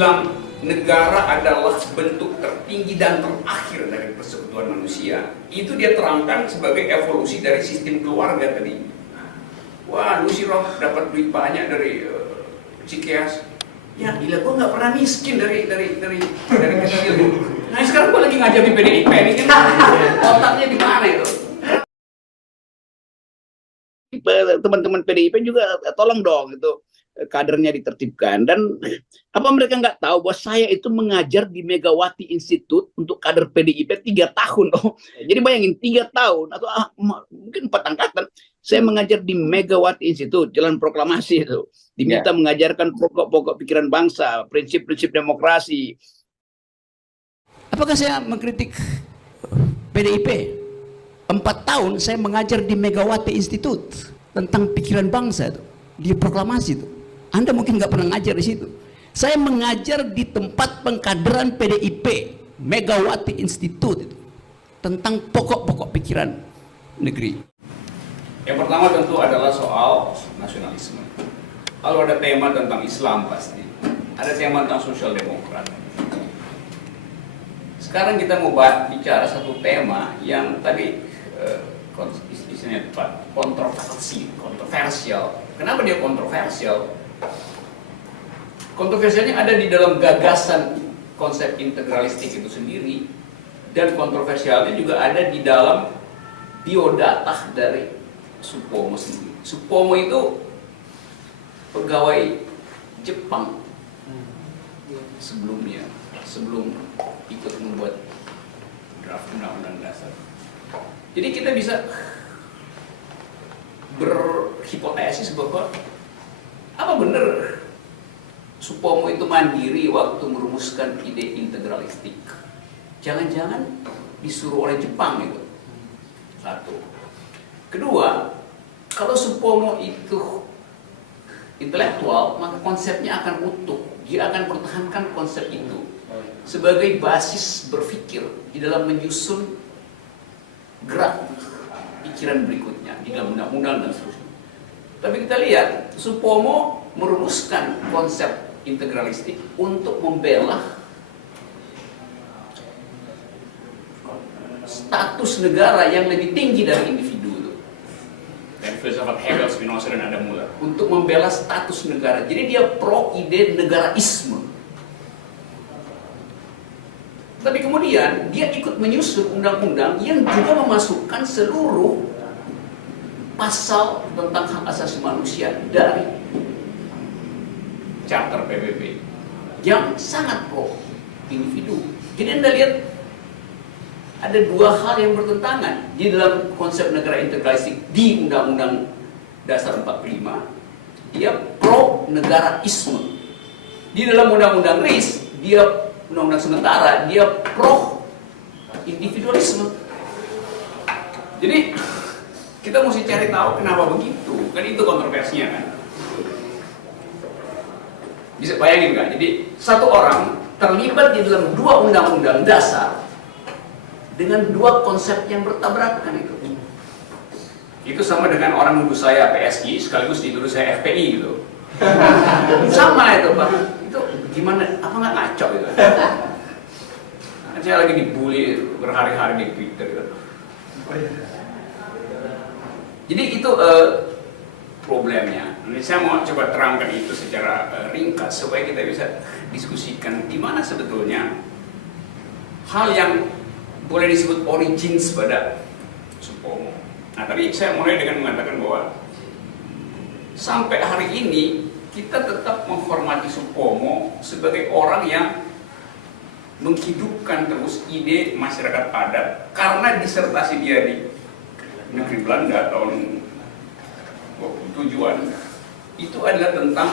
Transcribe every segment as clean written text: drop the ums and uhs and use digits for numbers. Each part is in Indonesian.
bilang negara adalah bentuk tertinggi dan terakhir dari persekutuan manusia, itu dia terangkan sebagai evolusi dari sistem keluarga tadi. Wah, lu sih Roh dapat duit banyak dari Cikeas. Ya gila, gue nggak pernah miskin dari kecil. Nah sekarang gue lagi ngajar di PDIP, ini kan otaknya di mana itu? Teman-teman PDIP juga tolong dong itu kadernya ditertibkan. Dan apa mereka nggak tahu bahwa saya itu mengajar di Megawati Institute untuk kader PDIP 3 tahun. Oh, jadi bayangin 3 tahun atau mungkin 4 angkatan saya mengajar di Megawati Institute, Jalan Proklamasi itu. Diminta mengajarkan pokok-pokok pikiran bangsa, prinsip-prinsip demokrasi. Apakah saya mengkritik PDIP? 4 tahun saya mengajar di Megawati Institute tentang pikiran bangsa itu, di proklamasi itu. Anda mungkin nggak pernah ngajar di situ. Saya mengajar di tempat pengkaderan PDIP, Megawati Institute itu, tentang pokok-pokok pikiran negeri. Yang pertama tentu adalah soal nasionalisme. Kalau ada tema tentang Islam pasti, ada tema tentang sosial demokrat. Sekarang kita mau bicara satu tema yang tadi istilahnya tepat, kontroversial. Kenapa dia kontroversial? Kontroversialnya ada di dalam gagasan konsep integralistik itu sendiri, dan kontroversialnya juga ada di dalam biodata dari Supomo sendiri. Supomo itu pegawai Jepang sebelumnya, sebelum ikut membuat draft undang-undang dasar. Jadi kita bisa berhipotesis bahwa apa benar Supomo itu mandiri waktu merumuskan ide integralistik? Jangan-jangan disuruh oleh Jepang itu. Satu. Kedua, kalau Supomo itu intelektual, maka konsepnya akan utuh. Dia akan pertahankan konsep itu sebagai basis berpikir di dalam menyusun gerak pikiran berikutnya di dalam undang-undang dan seterusnya. Tapi kita lihat Supomo merumuskan konsep integralistik untuk membela status negara yang lebih tinggi dari individu itu. Dan filsafat Hegel, Spinoza dan Adam Muller untuk membela status negara. Jadi dia pro ide negaraisme. Tapi kemudian dia ikut menyusun undang-undang yang juga memasukkan seluruh pasal tentang hak asasi manusia dari Charter PBB yang sangat pro individu. Jadi Anda lihat ada dua hal yang bertentangan di dalam konsep negara integralistik di Undang-Undang Dasar 45. Dia pro negaraisme. Di dalam Undang-Undang RIS dia undang-undang sementara, dia pro individualisme. Jadi kita mesti cari tahu kenapa begitu. Kan itu kontroversinya kan. Bisa bayangin nggak? Jadi satu orang terlibat di dalam dua undang-undang dasar dengan dua konsep yang bertabrakan itu. Itu sama dengan orang nuduh saya PSI sekaligus dituduh saya FPI gitu. Sama itu Pak. Itu gimana? Apa nggak ngaco gitu? Saya lagi dibully berhari-hari di Twitter gitu. Jadi itu problemnya. Ini saya mau coba terangkan itu secara ringkas supaya kita bisa diskusikan di mana sebetulnya hal yang boleh disebut origins pada Supomo. Nah tadi saya mulai dengan mengatakan bahwa sampai hari ini kita tetap menghormati Supomo sebagai orang yang menghidupkan terus ide masyarakat adat karena disertasi dia di negeri Belanda tahun 27-an itu adalah tentang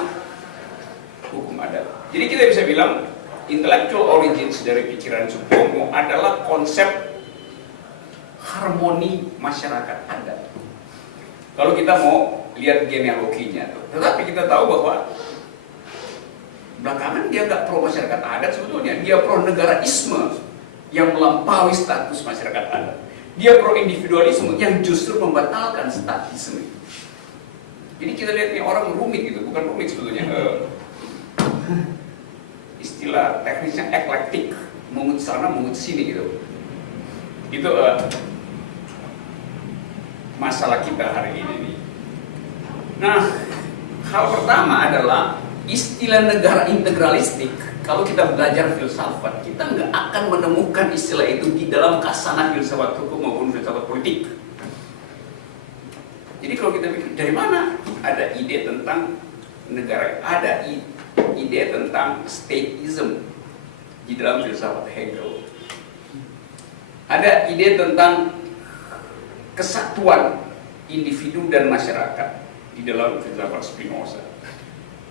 hukum adat. Jadi kita bisa bilang intellectual origins dari pikiran Supomo adalah konsep harmoni masyarakat adat. Kalau kita mau lihat genealoginya, tetapi kita tahu bahwa belakangan dia nggak pro masyarakat adat sebetulnya, dia pro negaraisme yang melampaui status masyarakat adat. Dia pro individualisme yang justru membatalkan statisme. Jadi kita lihat nih orang rumit gitu, bukan rumit sebetulnya. istilah teknisnya eklektik, mengut sana mengut sini gitu. Itu masalah kita hari ini nih. Nah, hal pertama adalah istilah negara integralistik. Kalau kita belajar filsafat, kita nggak akan menemukan istilah itu di dalam kasanah filsafat hukum maupun filsafat politik. Jadi kalau kita pikir dari mana ada ide tentang negara, ada ide tentang stateism di dalam filsafat Hegel. Ada ide tentang kesatuan individu dan masyarakat di dalam filsafat Spinoza.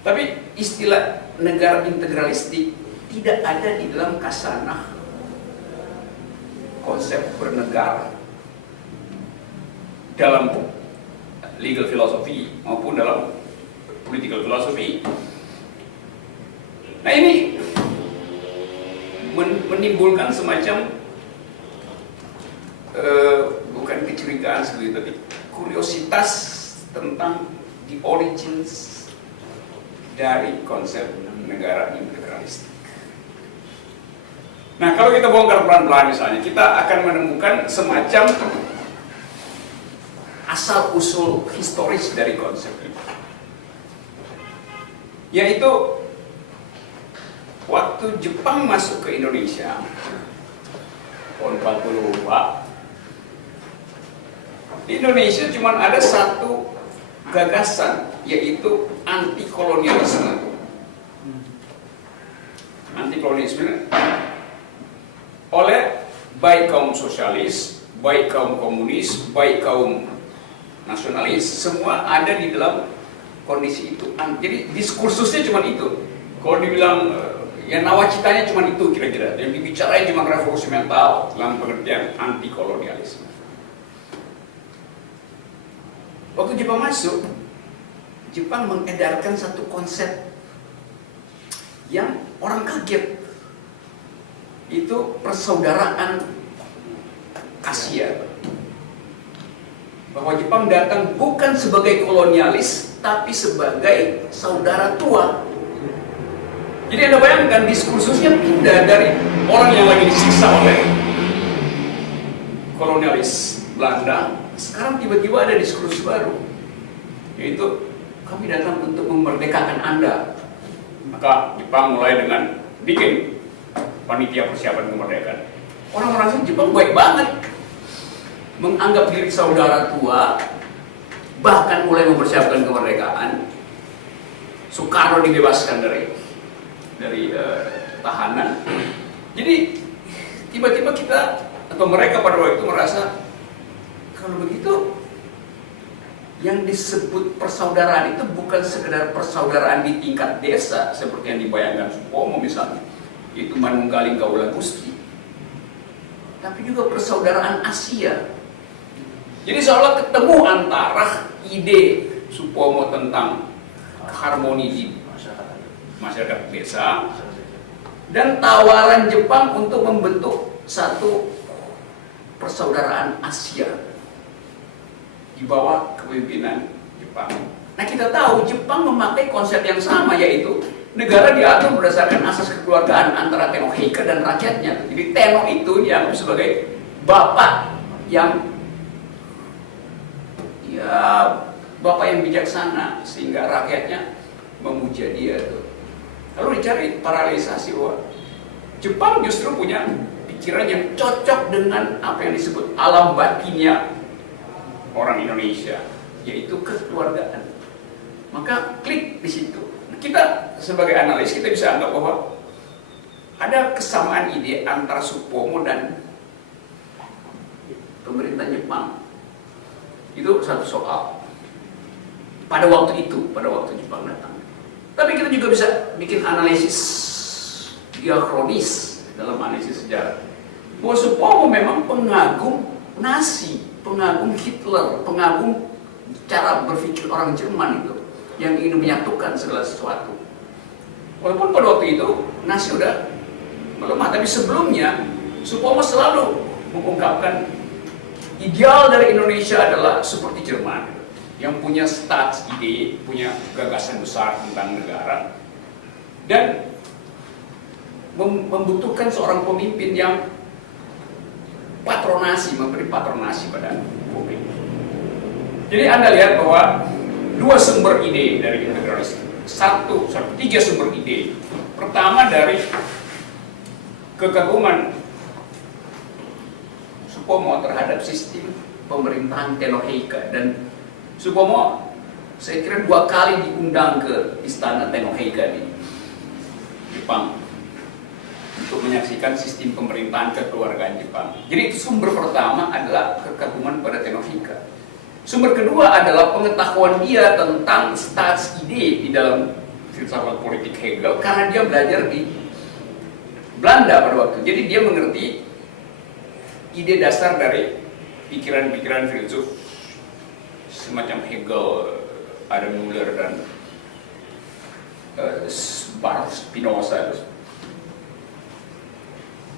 Tapi istilah negara integralistik tidak ada di dalam kasanah konsep bernegara dalam legal philosophy maupun dalam political philosophy. Nah, ini menimbulkan semacam bukan kecurigaan seperti itu, tapi kuriositas tentang the origins dari konsep negara integralistik. Nah, kalau kita bongkar pelan-pelan misalnya, kita akan menemukan semacam asal-usul historis dari konsep ini. Yaitu, waktu Jepang masuk ke Indonesia, tahun 42, di Indonesia cuma ada satu gagasan, yaitu anti-kolonialisme. Anti-kolonialisme oleh baik kaum sosialis, baik kaum komunis, baik kaum nasionalis, semua ada di dalam kondisi itu. Jadi diskursusnya cuma itu. Kalau dibilang ya nawacitanya cuma itu kira-kira. Yang dibicarain cuma revolusi mental dalam pengertian anti-kolonialisme. Waktu Jepang masuk, Jepang mengedarkan satu konsep yang orang kaget. Itu persaudaraan Asia. Bahwa Jepang datang bukan sebagai kolonialis, tapi sebagai saudara tua. Jadi Anda bayangkan diskursusnya pindah dari orang yang lagi disiksa oleh kolonialis Belanda. Sekarang tiba-tiba ada diskursus baru, yaitu kami datang untuk memerdekakan Anda. Maka Jepang mulai dengan bikin panitia persiapan kemerdekaan. Orang merasa Jepang baik banget, menganggap diri saudara tua, bahkan mulai mempersiapkan kemerdekaan. Soekarno dibebaskan dari tahanan. Jadi tiba-tiba kita atau mereka pada waktu itu merasa, kalau begitu yang disebut persaudaraan itu bukan sekedar persaudaraan di tingkat desa seperti yang dibayangkan Supomo misalnya, itu Manunggaling Gaula Gusti, tapi juga persaudaraan Asia. Jadi seolah ketemu antara ide Supomo tentang harmoni di masyarakat desa dan tawaran Jepang untuk membentuk satu persaudaraan Asia di bawah kepemimpinan Jepang. Nah, kita tahu Jepang memakai konsep yang sama, yaitu negara diatur berdasarkan asas kekeluargaan antara Tenno Heike dan rakyatnya. Jadi Tenno itu dianggap sebagai bapak yang bijaksana, sehingga rakyatnya memuja dia tuh. Lalu dicari paralelisasi bahwa Jepang justru punya pikiran yang cocok dengan apa yang disebut alam batinnya orang Indonesia, yaitu kekeluargaan. Maka klik di situ. Kita sebagai analis kita bisa anggap bahwa ada kesamaan ide antara Supomo dan pemerintah Jepang. Itu satu soal. Pada waktu Jepang datang. Tapi kita juga bisa bikin analisis diakronis dalam analisis sejarah. Bahwa Supomo memang pengagum Nazi, pengagum Hitler, pengagum cara berpikir orang Jerman itu, yang ingin menyatukan segala sesuatu. Walaupun pada waktu itu Nazi sudah melemah, tapi sebelumnya Supomo selalu mengungkapkan ideal dari Indonesia adalah seperti Jerman, yang punya ide, punya gagasan besar tentang negara, dan membutuhkan seorang pemimpin yang patronasi, memberi patronasi pada publik. Jadi Anda lihat bahwa dua sumber ide dari integralis, tiga sumber ide. Pertama dari kekaguman Supomo terhadap sistem pemerintahan Tenohika, dan Supomo saya kira 2 kali diundang ke istana Tenohika di Jepang untuk menyaksikan sistem pemerintahan kekeluargaan Jepang. Jadi itu sumber pertama adalah kekaguman pada Tenohika. Sumber kedua adalah pengetahuan dia tentang Staatside di dalam filsafat politik Hegel, karena dia belajar di Belanda pada waktu. Jadi dia mengerti ide dasar dari pikiran-pikiran filsuf semacam Hegel, Adam Müller, dan Baruch Spinoza.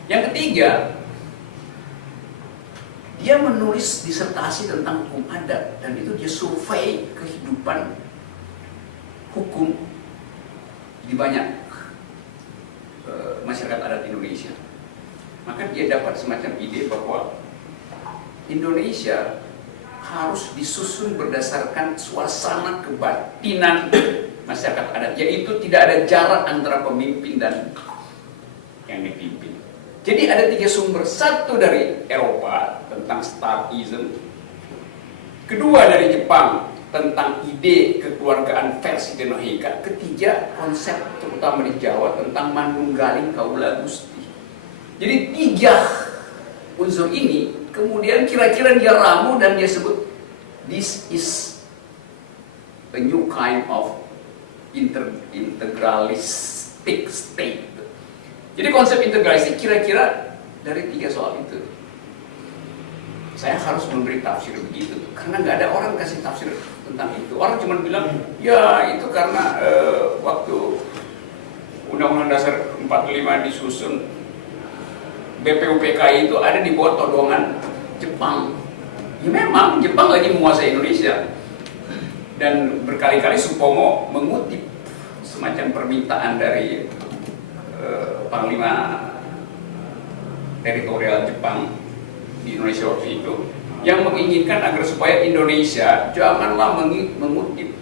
Yang ketiga, dia menulis disertasi tentang hukum adat, dan itu dia survei kehidupan hukum di banyak masyarakat adat Indonesia. Maka dia dapat semacam ide bahwa Indonesia harus disusun berdasarkan suasana kebatinan masyarakat adat, yaitu tidak ada jarak antara pemimpin dan yang dipimpin. Jadi ada 3 sumber, satu dari Eropa tentang Statism, kedua dari Jepang tentang ide kekeluargaan versi Tenohika, ketiga konsep terutama di Jawa tentang Manunggaling Kaula Gusti. Jadi 3 unsur ini kemudian kira-kira dia ramu dan dia sebut this is a new kind of integralistic state. Jadi konsep integralistik kira-kira dari 3 soal itu. Saya harus memberi tafsir begitu, karena nggak ada orang kasih tafsir tentang itu. Orang cuma bilang, ya itu karena waktu Undang-Undang Dasar 45 disusun, BPUPKI itu ada di bawah todongan Jepang. Ya memang Jepang lagi menguasai Indonesia, dan berkali-kali Supomo mengutip semacam permintaan dari Panglima teritorial Jepang di Indonesia waktu itu, yang menginginkan agar supaya Indonesia janganlah mengutip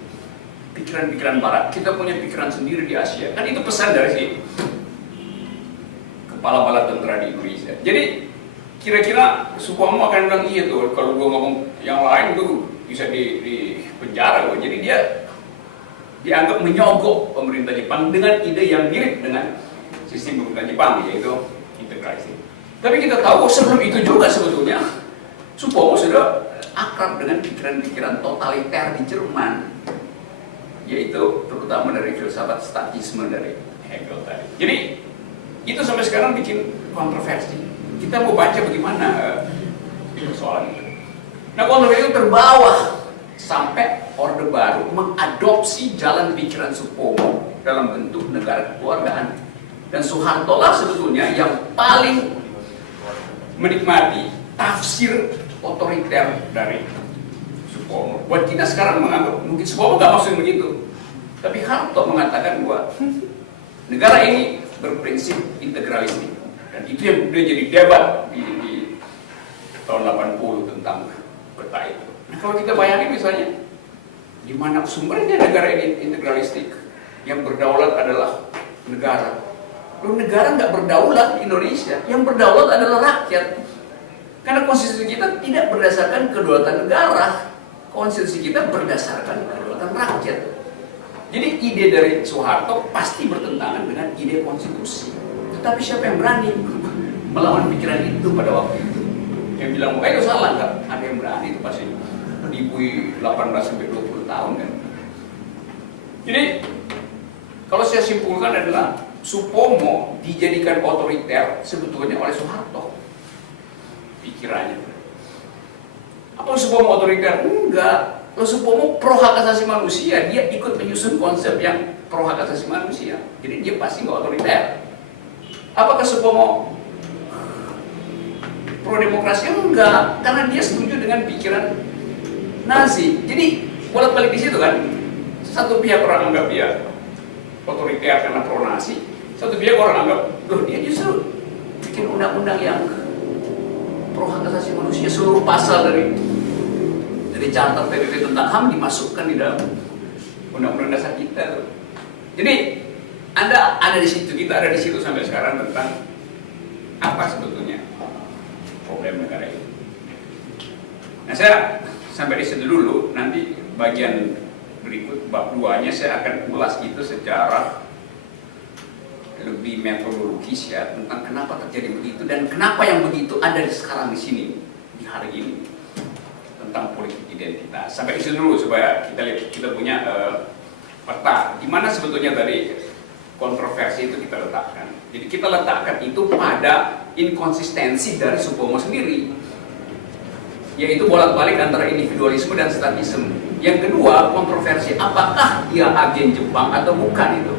pikiran-pikiran Barat, kita punya pikiran sendiri di Asia. Kan itu pesan dari si kepala bala tentara di Indonesia. Jadi kira-kira Supomo akan bilang, iya tuh, kalau gue ngomong yang lain gue bisa di penjara gue. Jadi dia dianggap menyogok pemerintah Jepang dengan ide yang mirip dengan sistem pemerintah Jepang, yaitu integrasi. Tapi kita tahu sebelum itu juga sebetulnya Supomo sudah akrab dengan pikiran-pikiran totaliter di Jerman, yaitu terutama dari filsafat statisme dari Hegel tadi. Jadi itu sampai sekarang bikin kontroversi. Kita mau baca bagaimana persoalan itu. Nah, kontroversi itu terbawa sampai Orde Baru mengadopsi jalan pikiran Supomo dalam bentuk negara kekeluargaan. Dan Soeharto lah sebetulnya yang paling menikmati tafsir otoriter dari Supomo. Buat kita sekarang menganggap mungkin Supomo nggak maksud begitu, tapi Harto mengatakan bahwa negara ini berprinsip integralistik, dan itu yang udah jadi debat di tahun 80 tentang peta itu. Nah, kalau kita bayangin misalnya di mana sumbernya negara ini integralistik, yang berdaulat adalah negara. Kalau negara nggak berdaulat di Indonesia, yang berdaulat adalah rakyat. Karena konstitusi kita tidak berdasarkan kedaulatan negara, konstitusi kita berdasarkan kedaulatan rakyat. Jadi ide dari Soeharto pasti bertentangan dengan ide konstitusi. Tetapi siapa yang berani melawan pikiran itu pada waktu itu? Yang bilang, itu salah, nggak ada yang berani, itu pasti dibui 18-20 tahun kan. Jadi kalau saya simpulkan adalah Supomo dijadikan otoriter sebetulnya oleh Soeharto pikirannya. Apa Supomo otoriter? Enggak. Kalau Supomo pro hak asasi manusia, dia ikut menyusun konsep yang pro hak asasi manusia. Jadi dia pasti nggak otoriter. Apakah Supomo pro demokrasi? Enggak, karena dia setuju dengan pikiran Nazi. Jadi bolak-balik di situ kan. Satu pihak orang anggap dia otoriter karena pro Nazi, satu pihak orang anggap Loh, dia justru bikin undang-undang yang pro hak asasi manusia, seluruh pasal dari Charter PBB tentang HAM dimasukkan di dalam undang-undang dasar kita. Jadi ada di situ, kita ada di situ sampai sekarang tentang apa sebetulnya problem negara ini. Nah, saya sampai di situ dulu. Nanti bagian berikut bab 2-nya saya akan ulas itu secara lebih metodologis ya, tentang kenapa terjadi begitu dan kenapa yang begitu ada sekarang di sini di hari ini, tentang politik identitas. Sampai di situ dulu supaya kita punya peta di mana sebetulnya tadi kontroversi itu kita letakkan. Jadi kita letakkan itu pada inkonsistensi dari Supomo sendiri, yaitu bolak-balik antara individualisme dan statisme. Yang kedua, kontroversi apakah dia agen Jepang atau bukan itu.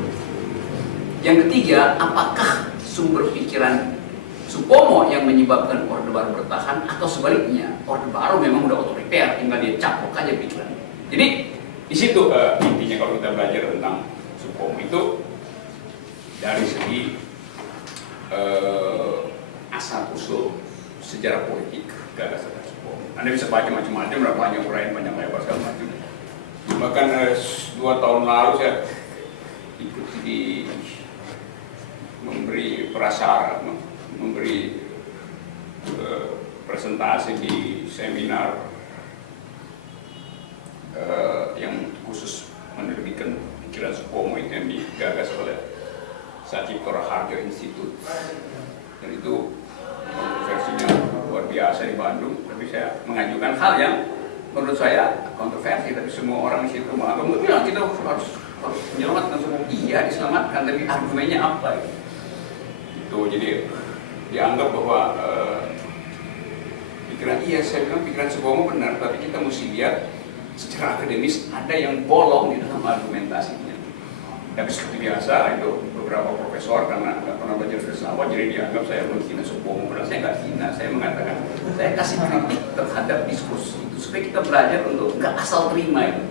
Yang ketiga, apakah sumber pikiran Supomo yang menyebabkan Orde Baru bertahan atau sebaliknya, Orde Baru memang udah otoriter, tinggal dia caplok aja pikiran. Jadi di situ intinya kalau kita belajar tentang Supomo itu dari segi asal usul sejarah politik gagasan Supomo. Anda bisa baca macam-macam, banyak uraian, panjang lebar segala macam. Bahkan 2 tahun lalu saya ikut di memberi prasyarat, memberi presentasi di seminar yang khusus menerbitkan pikiran Supomo itu yang digagas oleh Satipto Raharjo Institute, dan itu kontroversinya luar biasa di Bandung. Tapi saya mengajukan hal yang menurut saya kontroversi, tapi semua orang di situ menganggap bilang kita harus menyelamatkan Supomo. Iya, diselamatkan, tapi argumennya apa? Itu jadi dianggap bahwa pikiran, iya saya bilang pikiran Supomo benar, tapi kita mesti lihat secara akademis ada yang bolong di dalam argumentasinya. Tapi seperti biasa itu beberapa profesor karena nggak pernah belajar filsafat jadi dianggap saya menghina Supomo. Padahal saya nggak hina, saya mengatakan saya kasih kritik terhadap diskurs itu supaya kita belajar untuk nggak asal terima itu.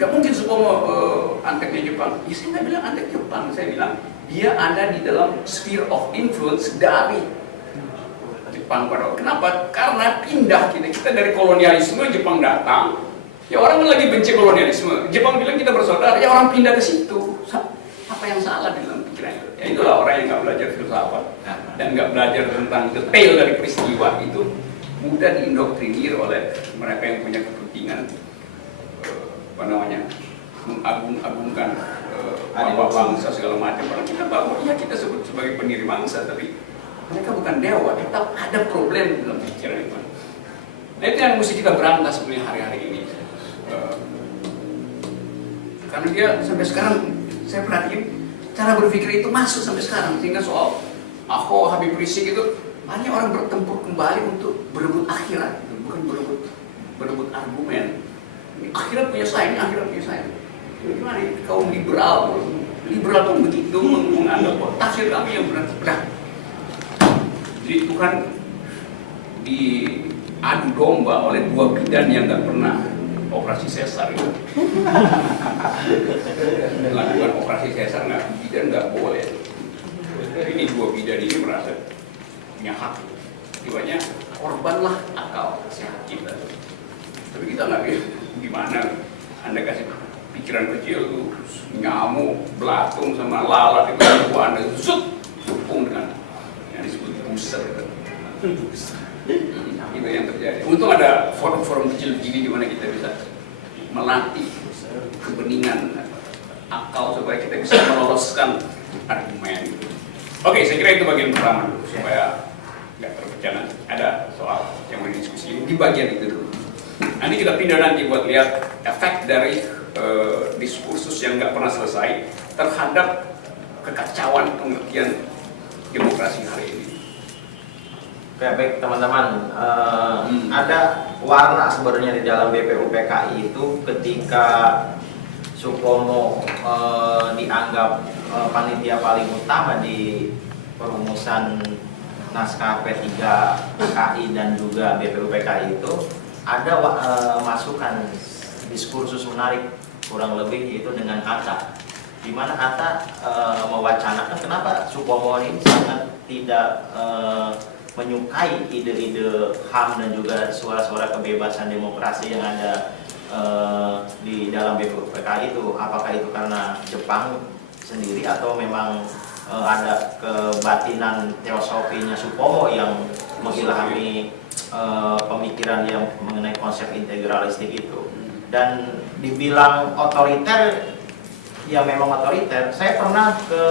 Nggak mungkin Supomo anteknya Jepang. Ya saya nggak bilang antek Jepang, saya bilang dia ada di dalam sphere of influence dari Jepang pada. Kenapa? Karena pindah kita dari kolonialisme, Jepang datang. Ya orang lagi benci kolonialisme, Jepang bilang kita bersaudara, ya orang pindah ke situ. Apa yang salah di dalam pikiran itu? Ya itulah orang yang nggak belajar filsafat dan nggak belajar tentang detail dari peristiwa itu mudah diindoktrinir oleh mereka yang punya kepentingan mengagung-agungkan bapak bangsa segala macam. Orang kita tahu, ya kita sebut sebagai pendiri bangsa, tapi mereka bukan dewa. Tetap ada problem di dalam pikiran itu. Nah itu yang mesti kita berantas sebenarnya hari-hari ini. Karena dia sampai sekarang saya perhatiin cara berpikir itu masuk sampai sekarang, sehingga soal Ahok, Habib Rizik itu banyak orang bertempur kembali untuk berebut akhirat, bukan berebut argumen. Akhirat punya saya, ini akhirat punya saya. Gimana kaum liberal tuh begitu menganggap tafsir kami yang benar. Jadi Tuhan diadu domba oleh 2 bidan yang nggak pernah operasi sesar itu. Melakukan operasi sesar bidan nggak boleh. Ini 2 bidan ini merasa punya hak. Akibatnya korbanlah akal sehat kita. Tapi kita nggak bisa. Gimana? Anda kasih pikiran kecil tuh nyamuk, belatung sama lalat itu Anda supung dengan yang disebut booster itu. Itu yang terjadi. Untung ada forum-forum kecil begini di mana kita bisa melatih kebeningan akal supaya kita bisa meloloskan argumen. Oke, saya kira itu bagian pertama dulu supaya nggak terpecah nanti. Ada soal yang mau didiskusi di bagian itu dulu. Nanti kita pindah nanti buat lihat efek dari diskursus yang nggak pernah selesai terhadap kekacauan pengertian demokrasi hari ini. Oke, baik teman-teman, ada warna sebenarnya di dalam BPUPKI itu ketika Supomo dianggap panitia paling utama di perumusan naskah P3KI dan juga BPUPKI itu ada masukan diskursus menarik kurang lebih itu dengan kata di mana Hatta mewacanakan kenapa Supomo ini sangat tidak menyukai ide-ide HAM dan juga suara-suara kebebasan demokrasi yang ada di dalam BPUPK itu. Apakah itu karena Jepang sendiri atau memang ada kebatinan teosofinya Supomo yang mengilhami pemikiran yang mengenai konsep integralistik itu. Dan dibilang otoriter, ya memang otoriter. Saya pernah ke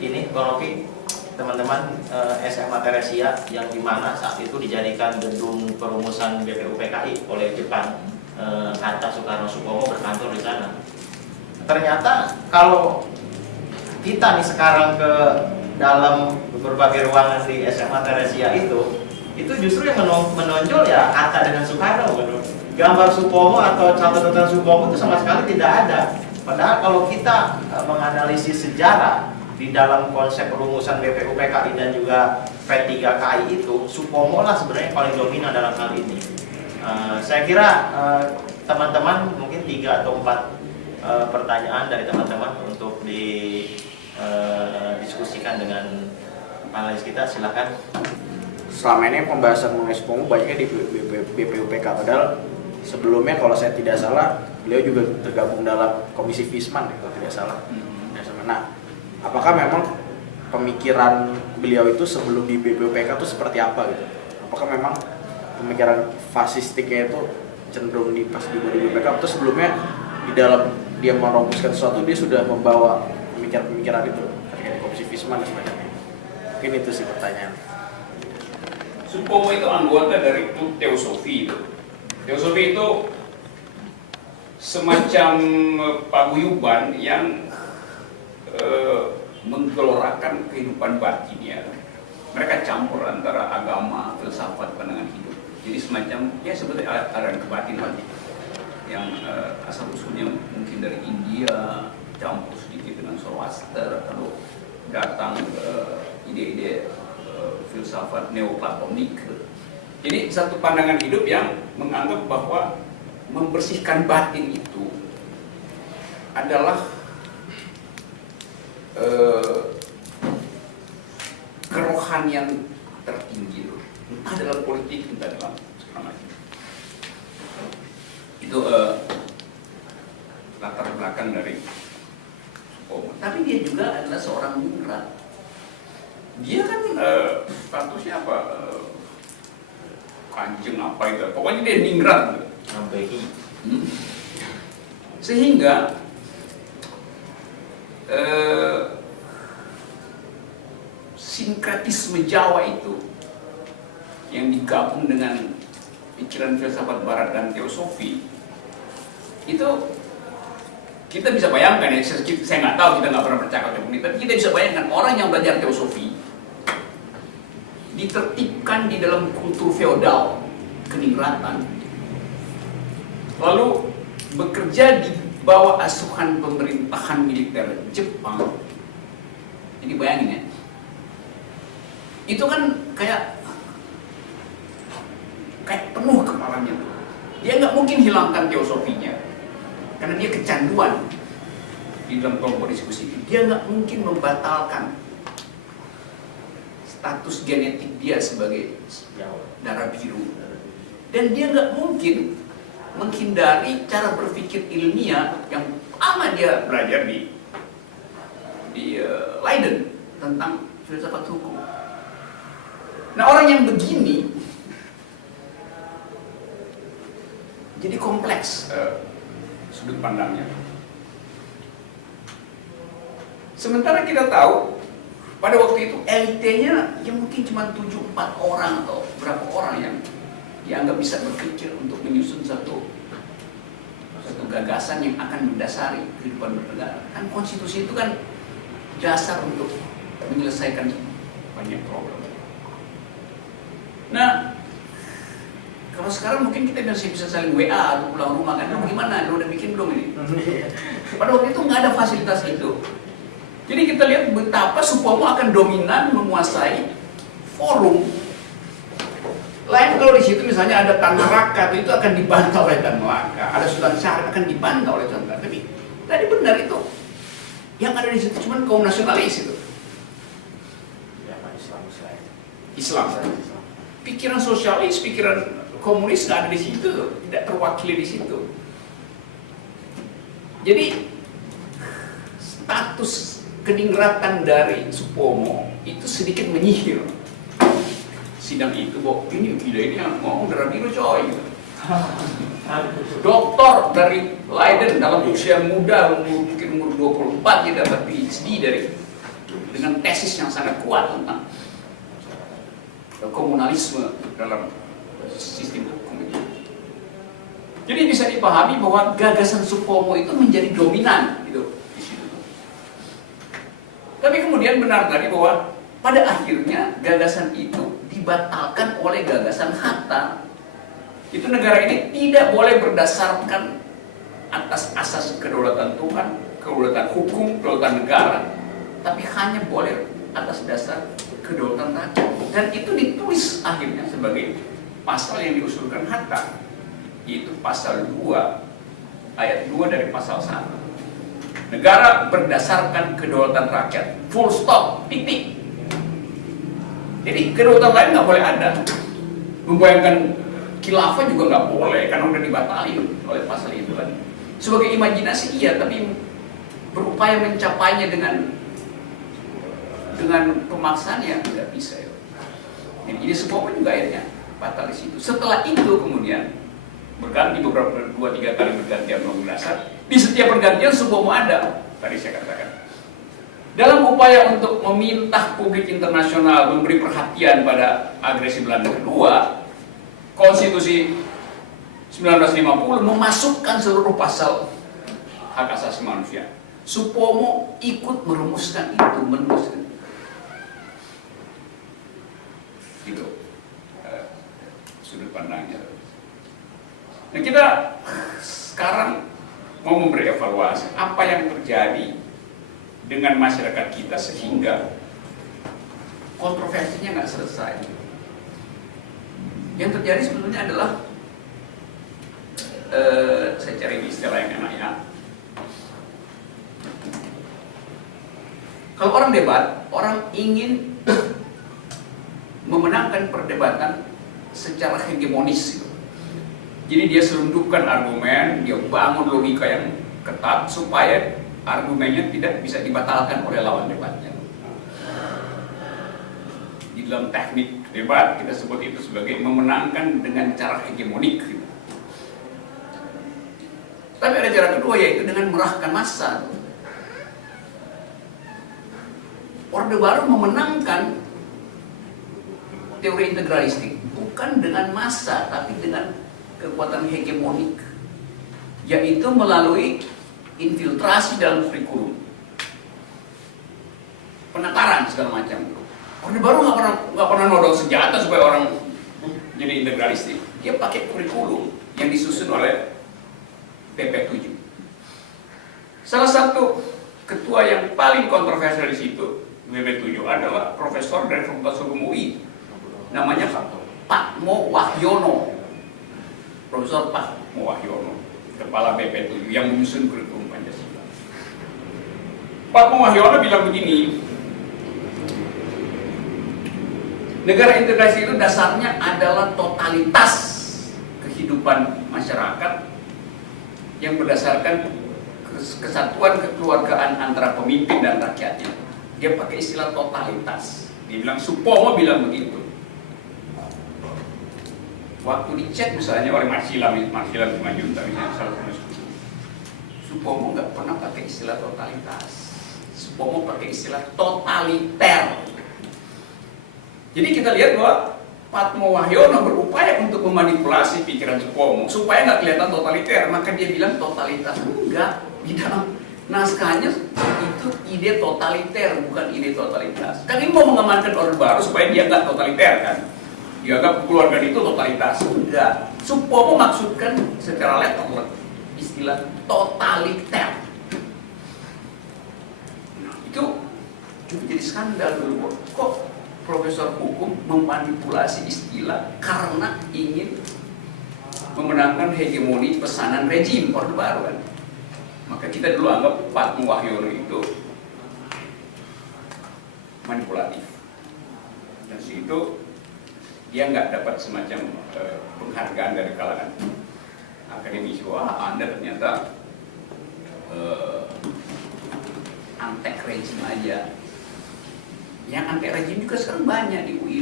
ini, Gonovi, teman-teman, SMA Teresia yang dimana saat itu dijadikan gedung perumusan BPUPKI oleh Jepang. Hatta Soekarno Supomo berkantor di sana. Ternyata kalau kita nih sekarang ke dalam berbagai ruangan di SMA Teresia itu justru yang menonjol ya Hatta dengan Soekarno. Gambar Supomo atau catatan Supomo itu sama sekali tidak ada. Padahal kalau kita menganalisis sejarah di dalam konsep perumusan BPUPKI dan juga P3KI itu, Supomo lah sebenarnya paling dominan dalam hal ini. Saya kira teman-teman mungkin 3 atau 4 pertanyaan dari teman-teman untuk didiskusikan dengan panelis kita, silakan. Selama ini pembahasan mengenai Supomo banyaknya di BPUPK, padahal sebelumnya kalau saya tidak salah beliau juga tergabung dalam Komisi Fisman kalau tidak salah. Nah, apakah memang pemikiran beliau itu sebelum di BPUPK itu seperti apa gitu? Apakah memang pemikiran fasistiknya itu cenderung pas di BPUPK atau sebelumnya di dalam dia merumuskan sesuatu dia sudah membawa pemikiran-pemikiran itu ketika di Komisi Fisman dan sebagainya? Mungkin itu sih pertanyaan. Supomo itu anggota dari klub teosofi itu. Teosofi itu semacam paguyuban yang menggelorakan kehidupan batin ya. Mereka campur antara agama, filsafat, pandangan hidup. Jadi semacam ya seperti aliran kebatinan yang asal usulnya mungkin dari India, campur sedikit dengan Zoroaster, lalu datang ide-ide filsafat neoplatonik. Jadi satu pandangan hidup yang menganggap bahwa membersihkan batin itu adalah kerohanian tertinggi, entah dalam politik, entah dalam segala macam. Itu latar belakang dari Supomo. Tapi dia juga adalah seorang ningrat. Dia kan statusnya apa? Kanjeng apa itu? Pokoknya dia ningrat. Sehingga sinkretisme Jawa itu yang digabung dengan pikiran filsafat Barat dan teosofi itu kita bisa bayangkan ya, saya nggak tahu, kita nggak pernah bercakap tentang ini, tapi kita bisa bayangkan orang yang belajar teosofi ditertibkan di dalam kultur feodal keningratan, lalu bekerja di bawah asuhan pemerintahan militer Jepang. Jadi bayangin ya, itu kan kayak penuh kepalanya. Dia nggak mungkin hilangkan teosofinya karena dia kecanduan di dalam kelompok diskusi. Dia nggak mungkin membatalkan status genetik dia sebagai darah biru, dan dia nggak mungkin menghindari cara berpikir ilmiah yang lama dia belajar di Leiden tentang filsafat hukum. Nah, orang yang begini jadi kompleks sudut pandangnya. Sementara kita tahu pada waktu itu elitenya yang mungkin cuma 7-4 orang atau berapa orang yang dianggap bisa berpikir untuk menyusun satu gagasan yang akan mendasari kehidupan bernegara. Kan konstitusi itu kan dasar untuk menyelesaikan banyak problem. Nah, kalau sekarang mungkin kita bisa saling WA atau pulang rumah kan, lu gimana, lu udah bikin belum ini? Pada waktu itu nggak ada fasilitas itu. Jadi kita lihat betapa Supomo akan dominan menguasai forum. Lain kalau di situ misalnya ada Tan Malaka, itu akan dibantah oleh Tan Malaka. Ada Sultan Syarif akan dibantah oleh Sultan Syarif. Tapi Tadi benar itu. Yang ada di situ cuma kaum nasionalis itu. Ya, Islam. Islam. Pikiran sosialis, pikiran komunis nggak ada di situ, tidak terwakili di situ. Jadi status keningratan dari Supomo itu sedikit menyihir. Sidang itu, ini gila ini yang ngomong darah biru coy. Gitu. Doktor dari Leiden dalam usia muda, mungkin umur 24 dia dapat PhD dengan tesis yang sangat kuat tentang komunalisme dalam sistem hukum itu. Jadi bisa dipahami bahwa gagasan Supomo itu menjadi dominan gitu di situ. Tapi kemudian benar tadi bahwa pada akhirnya gagasan itu dibatalkan oleh gagasan Hatta. Itu negara ini tidak boleh berdasarkan atas asas kedaulatan Tuhan, kedaulatan hukum, kedaulatan negara, tapi hanya boleh atas dasar kedaulatan rakyat. Dan itu ditulis akhirnya sebagai pasal yang diusulkan Hatta, yaitu pasal 2 ayat 2 dari pasal 1. Negara berdasarkan kedaulatan rakyat, full stop, titik. Jadi kedaulatan lain nggak boleh ada. Membayangkan khilafah juga nggak boleh karena udah dibatalin oleh pasal itu kan. Sebagai imajinasi iya, tapi berupaya mencapainya dengan pemaksaan ya nggak bisa ya. Jadi Supomo juga akhirnya batal di situ. Setelah itu kemudian berganti beberapa 2-3 kali bergantian undang-undang dasar. Di setiap pergantian Supomo ada. Tadi saya katakan. Dalam upaya untuk meminta publik internasional memberi perhatian pada agresi Belanda kedua, Konstitusi 1950 memasukkan seluruh pasal hak asasi manusia. Supomo ikut merumuskan itu, menuliskan. Gitu. Sudut pandangnya. Nah, kita sekarang mau memberi evaluasi apa yang terjadi dengan masyarakat kita sehingga kontroversinya nggak selesai. Yang terjadi sebetulnya adalah saya cari istilah yang enak ya. Kalau orang debat, orang ingin memenangkan perdebatan secara hegemonis. Jadi dia selundupkan argumen, dia bangun logika yang ketat supaya argumennya tidak bisa dibatalkan oleh lawan debatnya. Di dalam teknik debat kita sebut itu sebagai memenangkan dengan cara hegemonik. Tapi ada cara kedua, yaitu dengan merahkan massa. Orde Baru memenangkan teori integralistik bukan dengan massa, tapi dengan kekuatan hegemonik, yaitu melalui infiltrasi dalam kurikulum, penataran segala macam. Orde Baru nggak pernah nodong senjata supaya orang jadi integralistik. Dia pakai kurikulum yang disusun oleh PP7. Salah satu ketua yang paling kontroversial di situ PP7 adalah profesor dari Fakultas Hukum UI, namanya Pak Mo Wahyono. Profesor Pak Mo Wahyono, kepala PP7 yang menyusun kurikulum Pancasila. Pak Mo Wahyono bilang begini, negara integrasi itu dasarnya adalah totalitas kehidupan masyarakat yang berdasarkan kesatuan kekeluargaan antara pemimpin dan rakyatnya. Dia pakai istilah totalitas. Dia bilang, Supomo bilang begitu. Waktu dicek misalnya oleh Marsilam Simanjuntak misalnya salah satu, Supomo nggak pernah pakai istilah totalitas. Supomo pakai istilah totaliter. Jadi kita lihat bahwa Pak Mo Wahyono berupaya untuk memanipulasi pikiran Supomo supaya nggak kelihatan totaliter, maka dia bilang totalitas. Enggak, di dalam naskahnya itu ide totaliter, bukan ide totalitas. Kan ini mau mengamankan Orde Baru supaya dia nggak totaliter kan? Dianggap keluarga itu totalitas. Enggak. Supomo maksudkan secara letter istilah totaliter. Nah, itu jadi skandal dulu. Kok profesor hukum memanipulasi istilah karena ingin memenangkan hegemoni pesanan rejim Orde Baru kan? Maka kita dulu anggap Pak Wahyono itu manipulatif. Dan situ dia nggak dapat semacam penghargaan dari kalangan akademisi. Wah, Anda ternyata antek rezim aja. Yang antek rezim juga sekarang banyak di UI.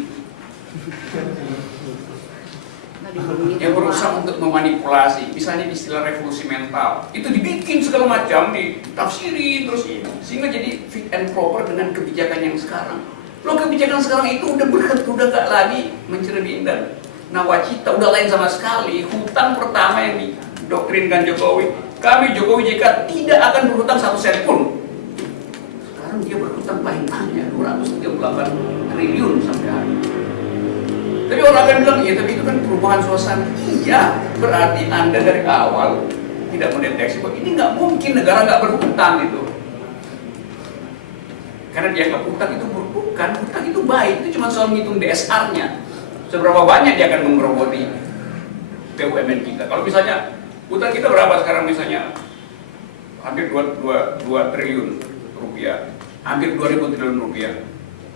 Yang berusaha untuk memanipulasi, misalnya istilah revolusi mental, itu dibikin segala macam, ditafsiri terus, sehingga jadi fit and proper dengan kebijakan yang sekarang. Loh, kebijakan sekarang itu udah gak lagi mencerminkan nawacita, udah lain sama sekali. Hutang pertama yang didoktrinkan Jokowi, kami Jokowi JK tidak akan berhutang 1 sen pun. Sekarang dia berhutang paling banyak 238 triliun sampai hari. Tapi orang akan bilang, iya tapi itu kan perubahan suasana. Iya, berarti Anda dari awal tidak mendeteksi bahwa ini nggak mungkin negara nggak berhutang gitu. Karena dia nggak hutang itu bukan, hutang itu baik, itu cuma soal ngitung DSR-nya. Seberapa banyak dia akan menggerogoti BUMN kita. Kalau misalnya hutang kita berapa sekarang misalnya? Hampir 2 triliun rupiah, hampir 2.000 triliun rupiah.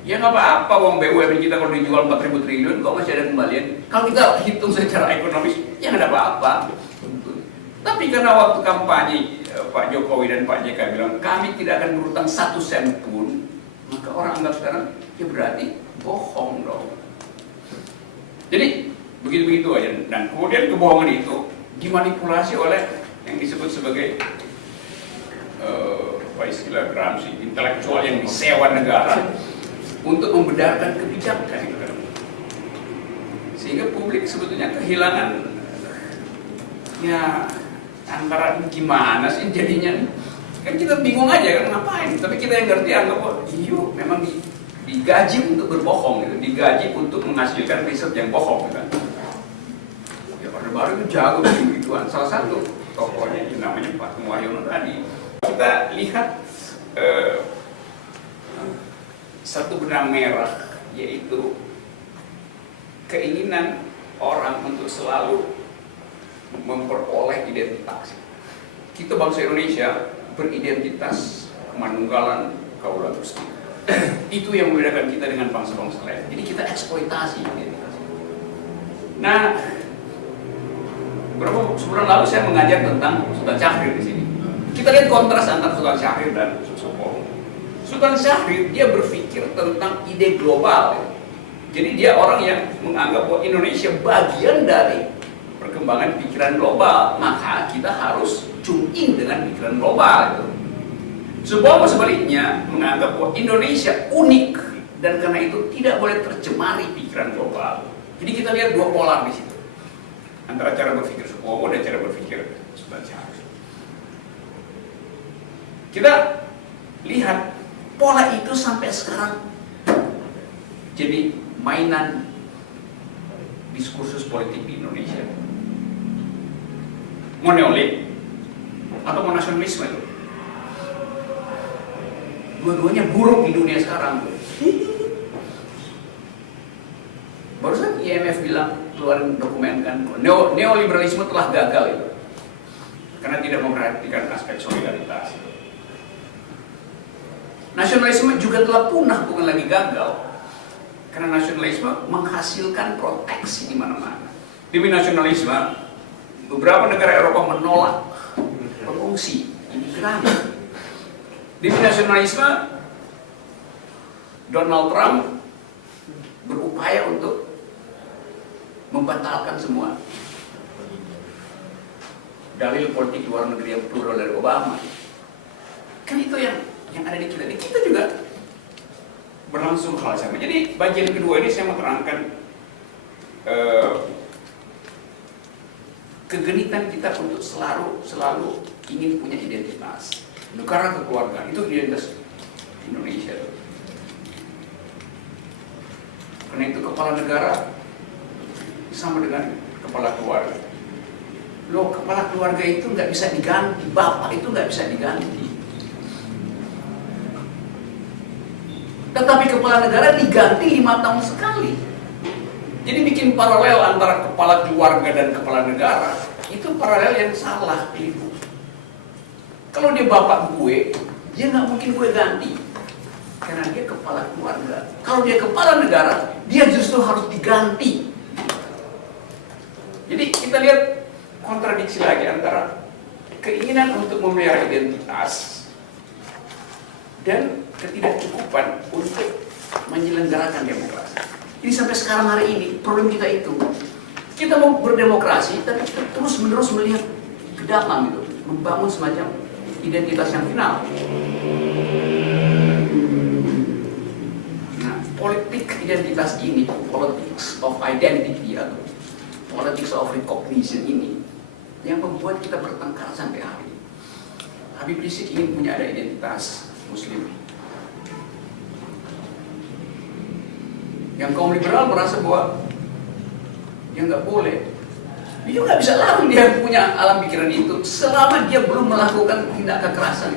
Ya nggak apa-apa, uang BUMN kita kalau dijual 4.000 triliun kok masih ada kembalian. Kalau kita hitung secara ekonomis, ya nggak ada apa-apa. Tapi karena waktu kampanye Pak Jokowi dan Pak JK bilang kami tidak akan berhutang 1 sen pun, maka orang anggap sekarang ya berarti bohong dong. Jadi begitu-begitu aja. Dan kemudian kebohongan itu dimanipulasi oleh yang disebut sebagai apa istilah Gramsci, intelektual yang disewa negara untuk membenarkan kebijakan itu kan. Sehingga publik sebetulnya kehilangan ya antara gimana sih jadinya. Kan kita bingung aja kan ngapain, tapi kita yang ngerti anggap oh iya memang digaji untuk berbohong gitu, digaji untuk menghasilkan riset yang bohong gitu kan. Ya Orde Baru itu jago begituan. Salah satu tokohnya yang namanya Pak Wahyono tadi. Kita lihat satu benang merah, yaitu keinginan orang untuk selalu memperoleh identitas. Kita bangsa Indonesia beridentitas Manunggalan Kaulah Gusti. Itu yang membedakan kita dengan bangsa-bangsa lain. Jadi kita eksploitasi identitas. Nah, beberapa sebulan lalu saya mengajar tentang Sultan Syahrir di sini. Kita lihat kontras antara Sultan Syahrir dan Susopo. Sultan Syahrir dia berpikir tentang ide global. Jadi dia orang yang menganggap bahwa Indonesia bagian dari perkembangan pikiran global, maka kita harus tune in dengan pikiran global itu. Subomo sebaliknya menganggap bahwa Indonesia unik dan karena itu tidak boleh tercemari pikiran global. Jadi kita lihat dua polar di situ antara cara berpikir Subomo dan cara berpikir Sultan Syahrir. Kita lihat pola itu sampai sekarang jadi mainan diskursus politik di Indonesia. Mau neolit atau mau nasionalisme itu. Dua-duanya buruk di dunia sekarang. Barusan IMF bilang, keluarin dokumen kan, neoliberalisme telah gagal itu. Karena tidak memperhatikan aspek solidaritas. Nasionalisme juga telah punah, bukan lagi gagal. Karena nasionalisme menghasilkan proteksi di mana-mana. Demi nasionalisme, beberapa negara Eropa menolak pengungsi, imigran. Demi nasionalisme, Donald Trump berupaya untuk membatalkan semua dalil politik luar negeri yang plural dari Obama. Kan itu yang ada di kita. Di kita juga berlangsung hal sama. Jadi bagian kedua ini saya mau terangkan kegenitan kita untuk selalu ingin punya identitas. Negara kekeluargaan itu identitas Indonesia. Karena itu kepala negara sama dengan kepala keluarga. Loh, kepala keluarga itu nggak bisa diganti, bapak itu nggak bisa diganti. Tetapi kepala negara diganti 5 tahun sekali. Jadi bikin paralel antara kepala keluarga dan kepala negara itu paralel yang salah, keliru. Kalau dia bapak gue, dia nggak mungkin gue ganti. Karena dia kepala keluarga. Kalau dia kepala negara, dia justru harus diganti. Jadi kita lihat kontradiksi lagi antara keinginan untuk memelihara identitas dan ketidakcukupan untuk menyelenggarakan demokrasi. Ini sampai sekarang hari ini problem kita itu, kita mau berdemokrasi tapi kita terus menerus melihat ke dalam gitu, membangun semacam identitas yang final. Nah, politik identitas ini, politics of identity atau politics of recognition ini yang membuat kita bertengkar sampai hari ini. Habib Rizik ingin punya ada identitas Muslim. Yang kaum liberal merasa bahwa dia nggak boleh. Dia juga nggak bisa larang dia punya alam pikiran itu selama dia belum melakukan tindak kekerasan.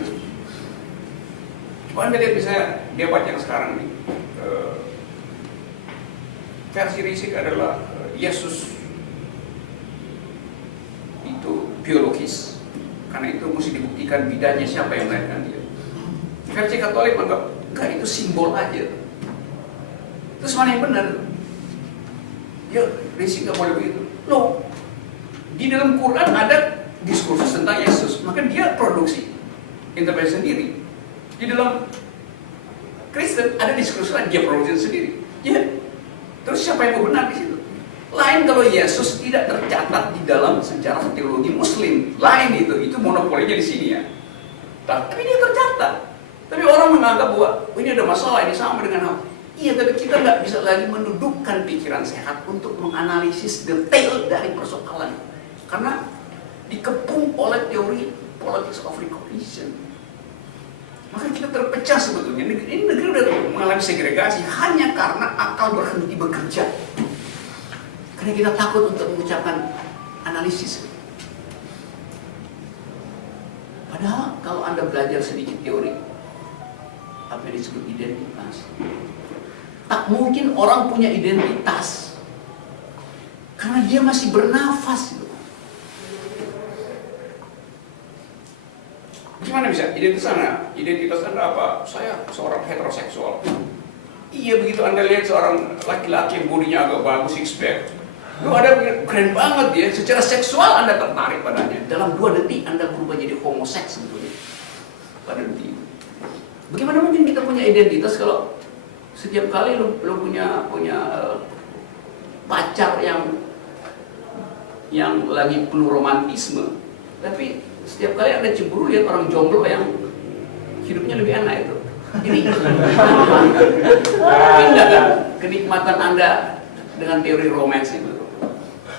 Coba Anda lihat misalnya debat yang sekarang nih. Versi Rizik adalah Yesus itu biologis, karena itu mesti dibuktikan bidanya siapa yang melahirkan dia. Versi Katolik menganggap enggak, itu simbol aja. Terus mana yang benar? Ya, Rizik nggak boleh begitu. Loh, di dalam Quran ada diskursus tentang Yesus, maka dia produksi interpretasi sendiri. Di dalam Kristen ada diskursus lain, dia produksi sendiri. Ya, terus siapa yang mau benar di situ? Lain kalau Yesus tidak tercatat di dalam sejarah teologi Muslim. Lain itu monopolinya di sini ya. Tapi dia tercatat. Tapi orang menganggap bahwa ini ada masalah, ini sama dengan hal. Iya, tapi kita nggak bisa lagi mendudukkan pikiran sehat untuk menganalisis detail dari persoalan. Karena dikepung oleh teori politics of recognition. Maka kita terpecah sebetulnya. Ini negeri udah mengalami segregasi hanya karena akal berhenti bekerja. Karena kita takut untuk mengucapkan analisis. Padahal kalau Anda belajar sedikit teori, apa yang disebut identitas, tak mungkin orang punya identitas karena dia masih bernafas. Gimana bisa? Identitas Anda apa? Saya seorang heteroseksual. Iya, begitu Anda lihat seorang laki-laki yang bodinya agak bagus, six pack, lu ada keren banget ya. Secara seksual Anda tertarik padanya. Dalam 2 detik Anda berubah jadi homoseks sebetulnya. Pada detik itu. Bagaimana mungkin kita punya identitas kalau setiap kali lu punya pacar yang lagi penuh romantisme, tapi setiap kali Anda cemburu lihat orang jomblo yang hidupnya lebih enak itu. Ini pindah kan kenikmatan Anda dengan teori romans itu.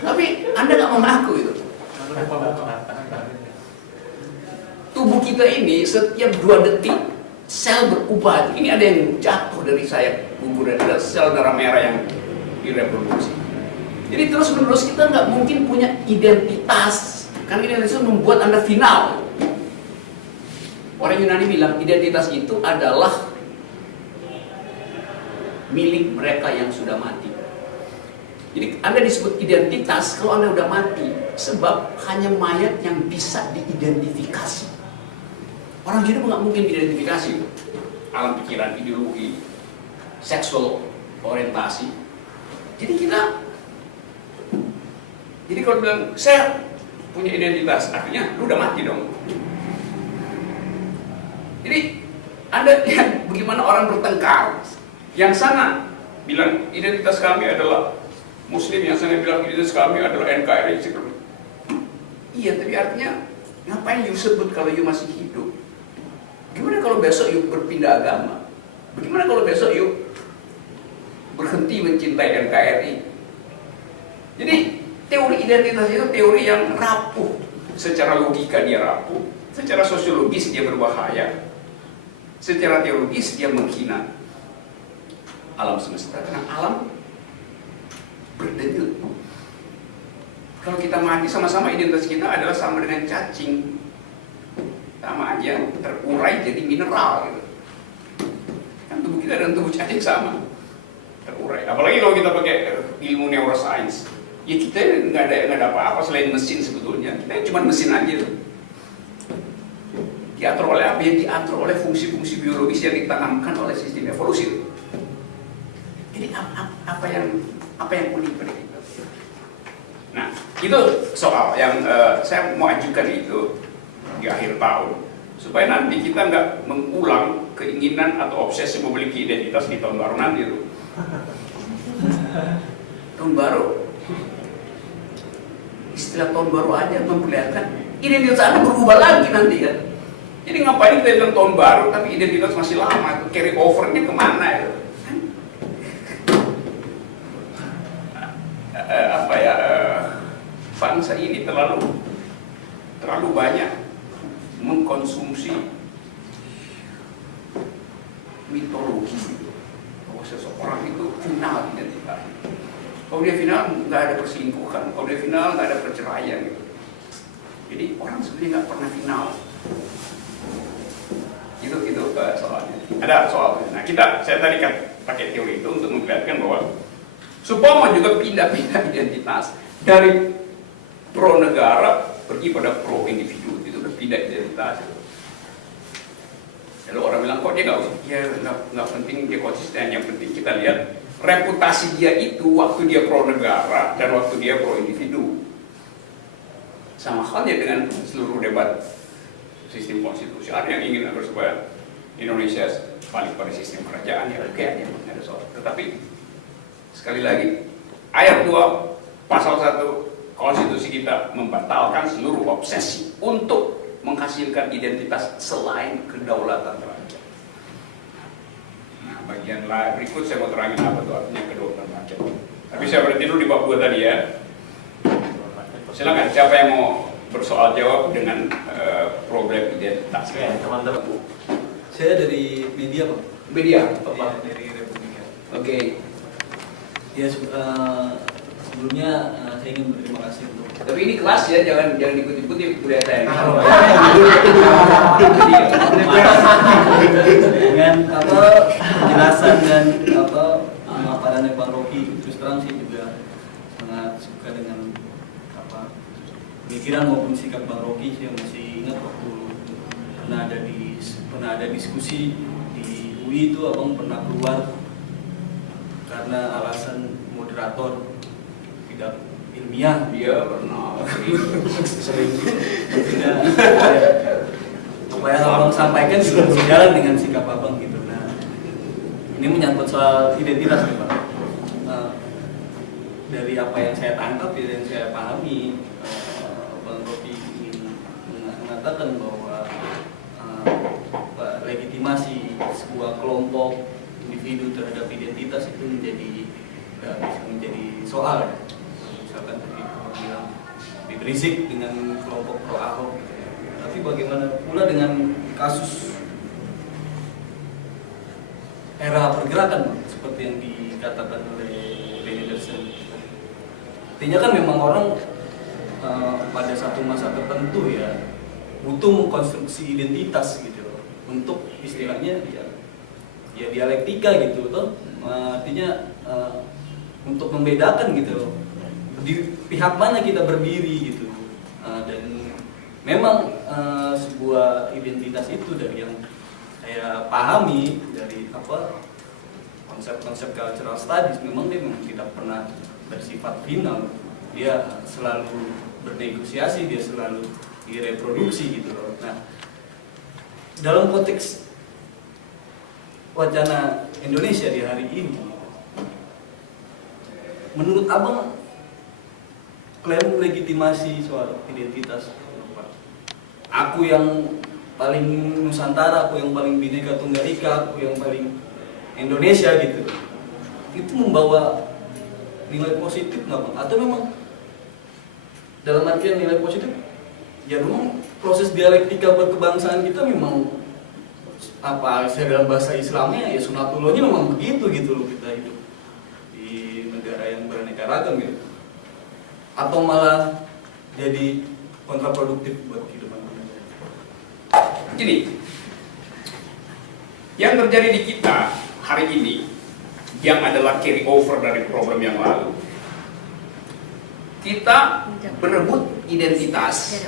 Tapi Anda nggak mengaku itu. Tubuh kita ini setiap 2 detik sel berubah. Ini ada yang jatuh dari sayap gugur, ada sel darah merah yang direproduksi. Jadi terus menerus kita nggak mungkin punya identitas. Kan identitas membuat Anda final. Orang Yunani bilang identitas itu adalah milik mereka yang sudah mati. Jadi Anda disebut identitas kalau Anda udah mati, sebab hanya mayat yang bisa diidentifikasi. Orang hidup nggak mungkin diidentifikasi. Alam pikiran, ideologi, seksual orientasi. Jadi kalau bilang saya punya identitas, artinya lu udah mati dong. Jadi Anda lihat bagaimana orang bertengkar. Yang sana bilang identitas kami adalah Muslim, yang sana bilang identitas kami adalah NKRI. Iya, tapi artinya ngapain you sebut kalau you masih hidup? Gimana kalau besok you berpindah agama? Bagaimana kalau besok you berhenti mencintai NKRI? Jadi teori identitas itu teori yang rapuh. Secara logika dia rapuh, secara sosiologis dia berbahaya, secara teologis dia menghina alam semesta. Karena alam berdenyut. Kalau kita mati sama-sama, identitas kita adalah sama dengan cacing, sama aja terurai jadi mineral gitu. Kan tubuh kita dan tubuh cacing sama, terurai. Apalagi kalau kita pakai ilmu neuroscience, ya kita nggak ada apa-apa selain mesin sebetulnya. Kita cuma mesin aja tuh. Diatur oleh apa? Yang diatur oleh fungsi-fungsi biologis yang ditanamkan oleh sistem evolusi. Jadi apa yang unik pada itu? Nah, itu soal yang saya mau ajukan itu di akhir tahun, supaya nanti kita nggak mengulang keinginan atau obsesi memiliki identitas di tahun baru nanti itu. Tahun baru, istilah tahun baru aja memperlihatkan identitas Anda berubah lagi nanti kan. Jadi ngapain kita bilang tahun baru tapi identitas masih lama, itu carry overnya kemana itu? Bangsa ini terlalu banyak mengkonsumsi mitologi bahwa seseorang itu final identitas. Kalau dia final nggak ada perselingkuhan, kalau dia final nggak ada perceraian gitu. Jadi orang sebenarnya nggak pernah final. Itu soalnya. Ada soal. Nah saya tadi kan pakai teori itu untuk memperlihatkan bahwa Supomo juga pindah-pindah identitas dari pro negara pergi pada pro individu, itu udah pindah identitas. Lalu orang bilang kok dia nggak penting dia konsisten, yang penting kita lihat reputasi dia itu waktu dia pro negara dan waktu dia pro individu. Sama halnya dengan seluruh debat sistem konstitusi. Ada yang ingin agar supaya Indonesia balik pada sistem kerajaan, ya oke aja, ada soal. Tetapi sekali lagi ayat 2 pasal 1 konstitusi kita membatalkan seluruh obsesi untuk menghasilkan identitas selain kedaulatan rakyat. Nah, bagian berikut saya mau terangin apa itu artinya kedaulatan rakyat. Tapi saya berhenti dulu di bab 2 tadi ya. Silakan siapa yang mau bersoal jawab dengan problem identitas. Oke, teman-teman. Saya dari media, Pak. Media, Iya, dari Republika. Oke. Ya, sebelumnya saya ingin berterima kasih untuk Tapi ini kelas ya, jangan ikut-ikuti kuliah saya. dengan penjelasan dan pemaparannya Bang Rocky. Terus terang sih juga sangat suka dengan pemikiran maupun sikap Bang Rocky. Saya masih ingat waktu pernah ada diskusi di UI itu Abang pernah keluar karena alasan moderator tidak ilmiah. Dia pernah Sering. Tidak, apa yang Abang sampaikan juga sejalan dengan sikap Abang gitu. Nah, ini menyangkut soal identitas nih Pak. Dari apa yang saya tangkap, dari yang saya pahami, Bang Rocky ingin mengatakan bahwa legitimasi sebuah kelompok individu terhadap identitas itu bisa menjadi soal. Misalkan tadi bilang lebih berisik dengan kelompok pro Ahok. Tapi bagaimana pula dengan kasus era pergerakan seperti yang dikatakan oleh Benny Anderson. Artinya kan memang orang pada satu masa tertentu ya butuh mengkonstruksi identitas gitu untuk istilahnya ya dialektika gitu toh. Artinya untuk membedakan gitu di pihak mana kita berdiri gitu. Dan memang sebuah identitas itu dari yang saya pahami dari konsep-konsep cultural studies memang dia tidak pernah bersifat final. Dia selalu bernegosiasi, dia selalu direproduksi gitu loh. Nah, dalam konteks wacana Indonesia di hari ini, menurut Abang klaim legitimasi soal identitas, aku yang paling Nusantara, aku yang paling Bhinneka Tunggal Ika, aku yang paling Indonesia gitu, itu membawa nilai positif nggak Bang? Atau memang dalam artian nilai positif ya memang proses dialektika berkebangsaan kita memang saya dalam bahasa Islamnya ya sunatullahnya memang begitu gitu loh, kita hidup di negara yang beraneka ragam gitu. Atau malah jadi kontraproduktif buat kehidupan kita. Jadi, yang terjadi di kita hari ini yang adalah carry over dari problem yang lalu, kita berebut identitas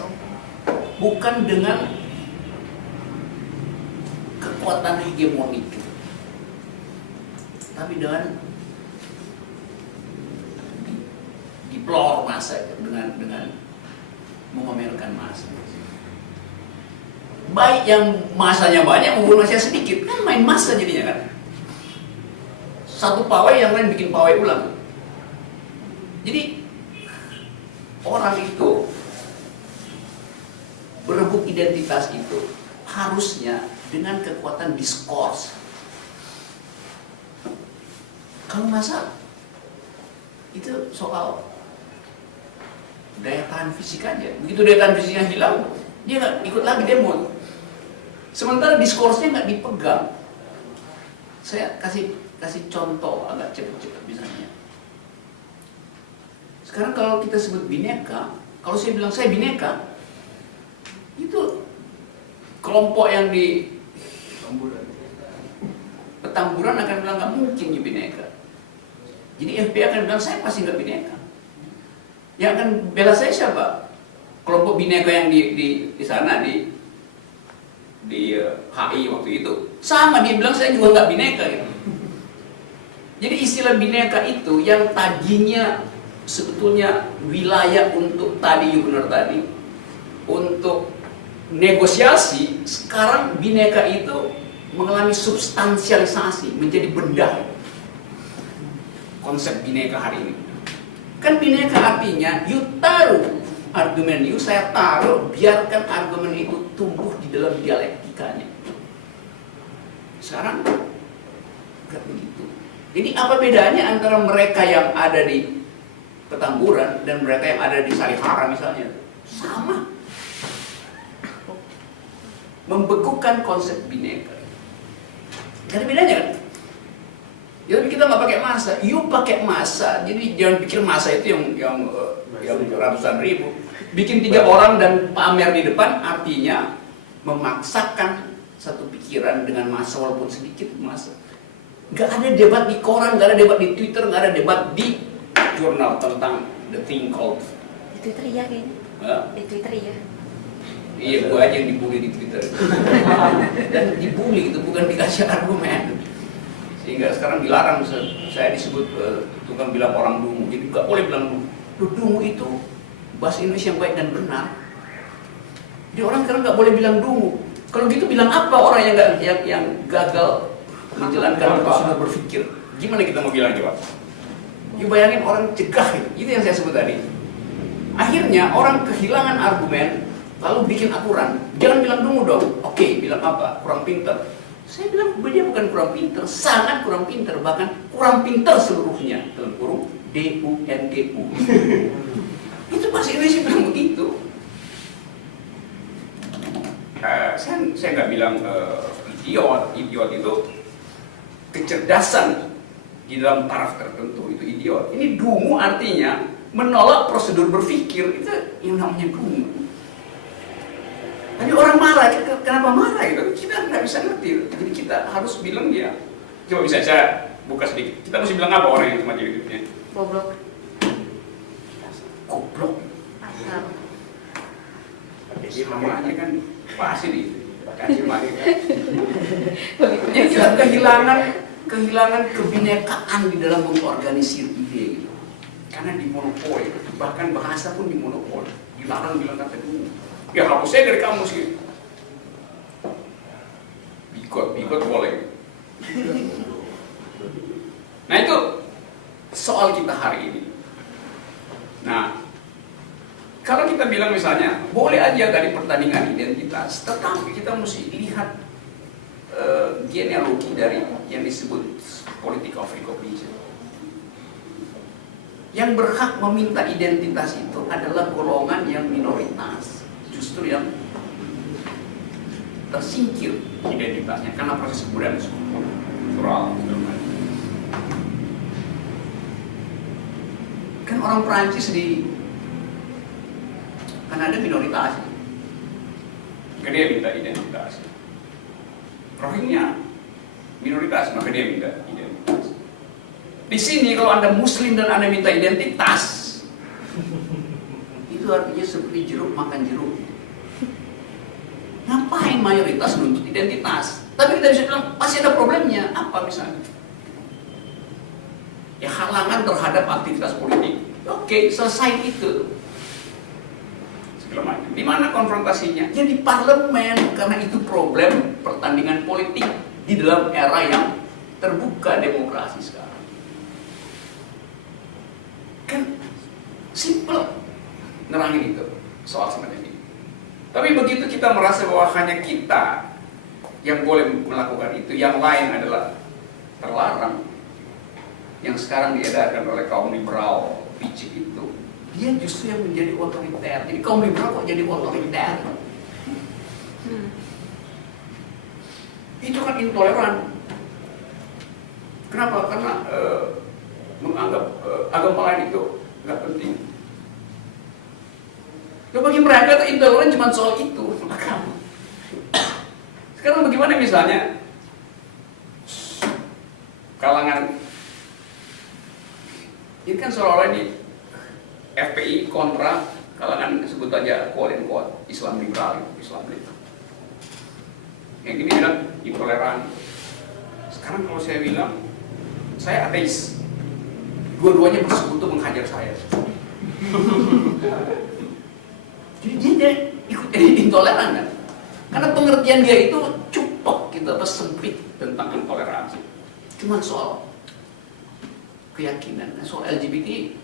bukan dengan kekuatan hegemonik, tapi dengan diplor massa, dengan memamerkan massa. Baik yang masanya banyak maupun masanya sedikit, kan main massa jadinya kan. Satu pawai yang lain bikin pawai ulang. Jadi orang itu berebut identitas itu harusnya dengan kekuatan diskurs. Kalau masa itu soal daya tahan fisik aja. Begitu daya tahan fisiknya hilang, dia nggak ikut lagi demo. Sementara diskursnya nggak dipegang. Saya kasih contoh agak cepet-cepet misalnya. Sekarang kalau kita sebut bineka, kalau saya bilang saya bineka, itu kelompok yang di Petamburan akan bilang nggak mungkin ya bineka. Jadi FPI akan bilang saya pasti nggak bineka. Yang akan bela saya siapa? Kelompok bineka yang di sana di HI waktu itu. Sama dia bilang saya juga nggak bineka gitu. Jadi istilah bineka itu yang tadinya sebetulnya wilayah untuk tadi benar tadi untuk negosiasi, sekarang bineka itu mengalami substansialisasi menjadi benda. Konsep bineka hari ini kan bineka artinya you taruh argumen you, saya taruh, biarkan argumen itu tumbuh di dalam dialektikanya. Sekarang nggak begitu. Jadi apa bedanya antara mereka yang ada di Petamburan dan mereka yang ada di Sarihara misalnya? Sama. Membekukan konsep bineka. Gak ada bedanya kan? Ya, tapi kita nggak pakai massa, you pakai massa. Jadi jangan pikir massa itu yang ratusan ribu. Bikin 3 orang dan pamer di depan artinya memaksakan satu pikiran dengan massa walaupun sedikit massa. Gak ada debat di koran, gak ada debat di Twitter, gak ada debat di jurnal tentang the thing called. Di Twitter iya kayaknya. Di Twitter iya. Iya, gue aja yang dibully di Twitter. Dan dibully itu bukan dikasih argumen. Sehingga sekarang dilarang saya disebut tukang bilang orang dungu. Jadi nggak boleh bilang dungu. Dungu itu bahasa Indonesia yang baik dan benar. Jadi orang sekarang nggak boleh bilang dungu. Kalau gitu bilang apa orang yang gagal menjalankan prosedur berpikir? Gimana kita mau bilang coba? You bayangin orang cegah itu yang saya sebut tadi. Akhirnya orang kehilangan argumen. Lalu bikin aturan, jangan bilang dungu dong. Oke, bilang apa? Kurang pinter. Saya bilang dia bukan kurang pinter, sangat kurang pinter, bahkan kurang pinter seluruhnya. Dalam kurung DUNGU. Itu bahasa Indonesia bilang begitu. Saya nggak bilang idiot itu kecerdasan di dalam taraf tertentu itu idiot. Ini dungu artinya menolak prosedur berpikir, itu yang namanya dungu. Tapi orang marah, kenapa marah gitu? Kita nggak bisa ngerti. Jadi kita harus bilang dia. Coba bisa saya buka sedikit. Kita mesti bilang apa orang yang semacam itu? Goblok. Goblok. Asal. Jadi namanya kan pasti dikasih mari. Jadi kita kehilangan kebinekaan di dalam mengorganisir ide gitu. Karena dimonopoli, bahkan bahasa pun dimonopoli. Dilarang bilang kata dulu. Ya hapus saya dari kamus gitu. Bikot boleh. Nah itu soal kita hari ini. Nah, kalau kita bilang misalnya boleh aja dari pertandingan identitas, tetapi kita mesti lihat genealogi dari yang disebut politik of recognition. Yang berhak meminta identitas itu adalah golongan yang minoritas, justru yang tersingkir identitasnya karena proses kebudayaan struktural. Kan orang Perancis kan ada minoritas, maka dia minta identitas. Rohingya minoritas, maka dia minta identitas. Di sini kalau Anda Muslim dan Anda minta identitas, itu artinya seperti jeruk makan jeruk. Ngapain mayoritas menuntut identitas? Tapi kita bisa bilang pasti ada problemnya. Apa misalnya? Ya halangan terhadap aktivitas politik. Oke, selesai itu. Segala macam. Di mana konfrontasinya? Ya di parlemen, karena itu problem pertandingan politik di dalam era yang terbuka demokrasi sekarang. Kan simple nerangin itu soal semacam ini. Tapi begitu kita merasa bahwa hanya kita yang boleh melakukan itu, yang lain adalah terlarang, yang sekarang diedarkan oleh kaum liberal picik itu, dia justru yang menjadi otoriter. Jadi kaum liberal kok jadi otoriter? Itu kan intoleran. Kenapa? Karena menganggap agama lain itu nggak penting. Ya bagi mereka intoleran cuma soal itu, agama. Sekarang bagaimana misalnya kalangan ini kan seolah-olah ini FPI kontra kalangan sebut aja quote and quote Islam liberal, Islam liberal. Yang ini bilang intoleran. Sekarang kalau saya bilang saya ateis, dua-duanya bersekutu menghajar saya. Jadi dia ikut jadi intoleran kan? Karena pengertian dia itu cupok gitu, apa sempit tentang intoleransi. Cuma soal keyakinan, soal LGBT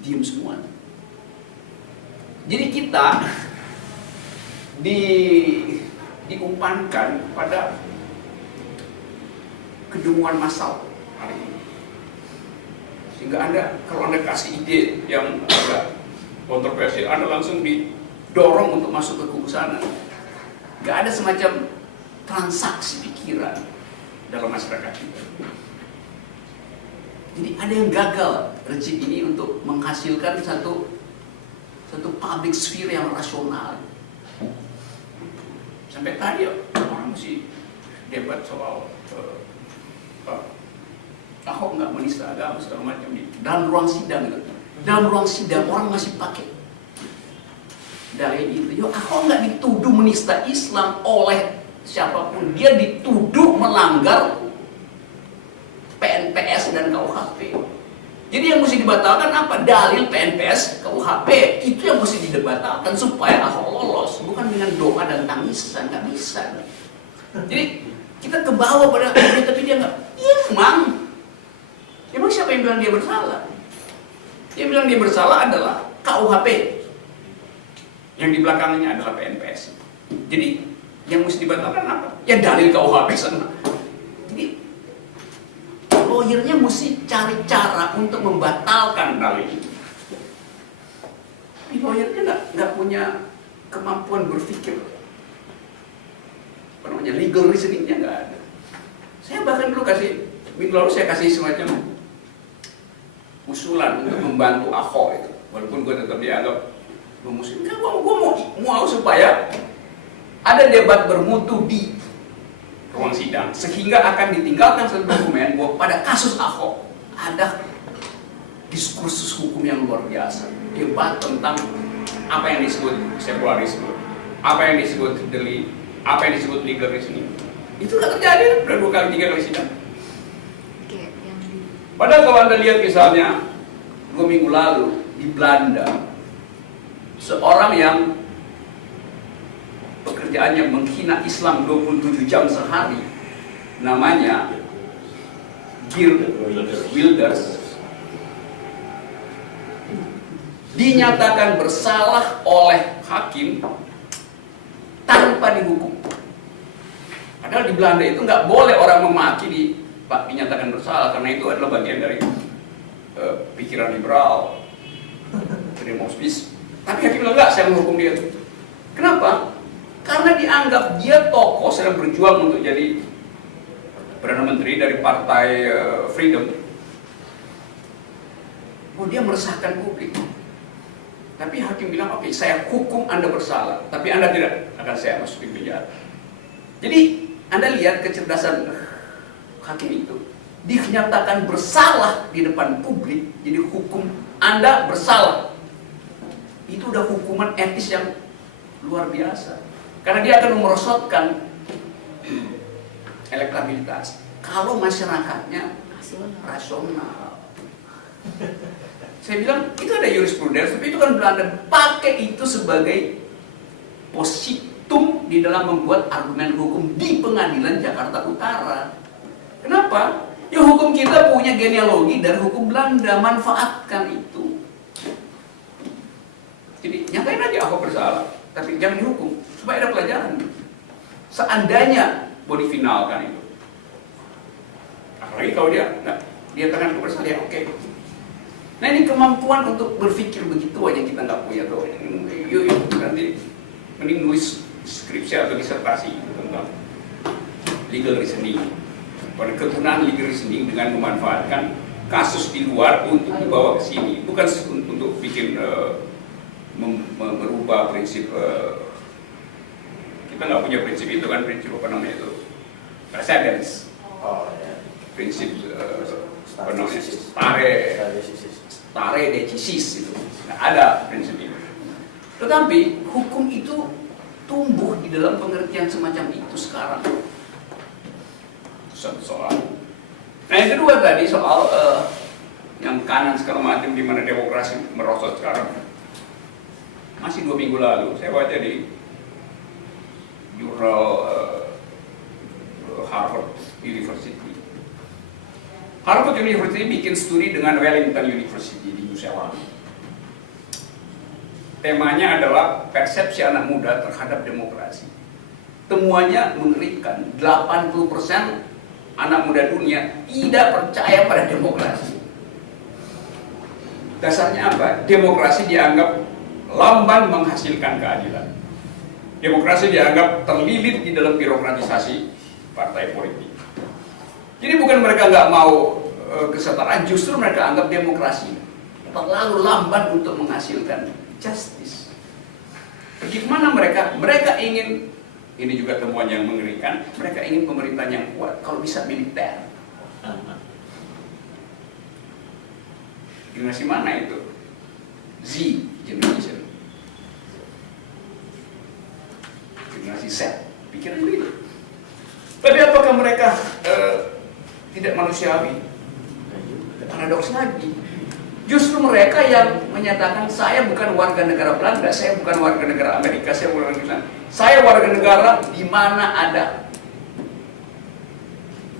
diem semua. Jadi kita diumpankan pada kedunguan massal hari ini. Sehingga kalau Anda kasih ide yang agak kontroversi, Anda langsung didorong untuk masuk ke kubu sana. Gak ada semacam transaksi pikiran dalam masyarakat kita. Jadi ada yang gagal rezim ini untuk menghasilkan satu public sphere yang rasional. Sampai tadi orang masih debat soal Ahok nggak menista agama segala macam ini. Dalam ruang sidang gitu. Dalam ruang sidang orang masih pakai dalil itu. Yo, Ahok nggak dituduh menista Islam oleh siapapun. Dia dituduh melanggar PNPS dan KUHP. Jadi yang mesti dibatalkan apa? Dalil PNPS, KUHP. Itu yang mesti dibatalkan supaya Ahok lolos. Bukan dengan doa dan tangisan, nggak bisa. Jadi kita ke bawah pada dia, tapi dia nggak. Iya emang siapa yang bilang dia bersalah? Yang bilang dia bersalah adalah KUHP. Yang di belakangnya adalah PNPS. Jadi yang mesti dibatalkan apa? Ya dalil KUHP sana. Jadi lawyernya mesti cari cara untuk membatalkan dalil itu. Tapi lawyernya nggak punya kemampuan berpikir. Apa namanya, legal reasoningnya nggak ada. Saya bahkan dulu minggu lalu saya kasih semacam usulan untuk membantu Ahok itu, walaupun gue tetap dianggap memusuhi. Gue mau supaya ada debat bermutu di ruang sidang, sehingga akan ditinggalkan satu dokumen bahwa pada kasus Ahok ada diskursus hukum yang luar biasa, debat tentang apa yang disebut sekularisme, apa yang disebut delik, apa yang disebut legal reasoning. Itu nggak terjadi, udah 2 kali 3 kali sidang. Padahal kalau Anda lihat misalnya 2 minggu lalu di Belanda, seorang yang pekerjaannya menghina Islam 27 jam sehari, namanya Geert Wilders, dinyatakan bersalah oleh hakim tanpa dihukum. Padahal di Belanda itu nggak boleh orang memaki dinyatakan bersalah, karena itu adalah bagian dari pikiran liberal, demokratis. Tapi hakim bilang enggak, saya menghukum dia. Kenapa? Karena dianggap dia tokoh sedang berjuang untuk jadi Perdana Menteri dari Partai Freedom. Oh, dia meresahkan publik. Tapi hakim bilang, oke, saya hukum Anda bersalah, tapi Anda tidak akan saya masukin penjara. Jadi Anda lihat kecerdasan hakim itu, dinyatakan bersalah di depan publik, jadi hukum Anda bersalah. Itu udah hukuman etis yang luar biasa, karena dia akan merosotkan elektabilitas. Kalau masyarakatnya Rasional. rasional. Saya bilang itu ada jurisprudensi, tapi itu kan Belanda pakai itu sebagai positum di dalam membuat argumen hukum di pengadilan Jakarta Utara. Kenapa? Ya hukum kita punya genealogi dari hukum Belanda, manfaatkan itu. Jadi nyatain aja Ahok bersalah, tapi jangan dihukum supaya ada pelajaran. Seandainya mau difinalkan itu, apalagi kalau dia tangan aku bersalah, ya oke. Nah ini kemampuan untuk berpikir begitu aja kita nggak punya tuh. Yuk nanti mending nulis skripsi atau disertasi tentang legal reasoning. Pada keturunan legal reasoning dengan memanfaatkan kasus di luar untuk dibawa ke sini, bukan untuk bikin merubah prinsip. Kita nggak punya prinsip itu kan, prinsip apa namanya itu, precedence. Oh ya. Prinsip apa namanya, stare decisis itu. Nah, ada prinsip itu. Tetapi hukum itu tumbuh di dalam pengertian semacam itu sekarang. Satu soal. Nah yang kedua tadi soal yang kanan segala macam di mana demokrasi merosot sekarang. Masih 2 minggu lalu saya baca di jurnal Harvard University. Harvard University bikin studi dengan Wellington University di New Zealand. Temanya adalah persepsi anak muda terhadap demokrasi. Temuannya mengerikan, 80% anak muda dunia tidak percaya pada demokrasi. Dasarnya apa? Demokrasi dianggap lamban menghasilkan keadilan. Demokrasi dianggap terlilit di dalam birokratisasi partai politik. Jadi bukan mereka nggak mau kesetaraan, justru mereka anggap demokrasi terlalu lamban untuk menghasilkan justice. Pergi kemana mereka? Mereka ingin, ini juga temuan yang mengerikan, mereka ingin pemerintahan yang kuat, kalau bisa militer. Generasi mana itu? Z generation. Generasi Z. Pikiran begitu. Tapi apakah mereka tidak manusiawi? Paradoks lagi. Justru mereka yang menyatakan saya bukan warga negara Belanda, saya bukan warga negara Amerika, saya warga negara di mana ada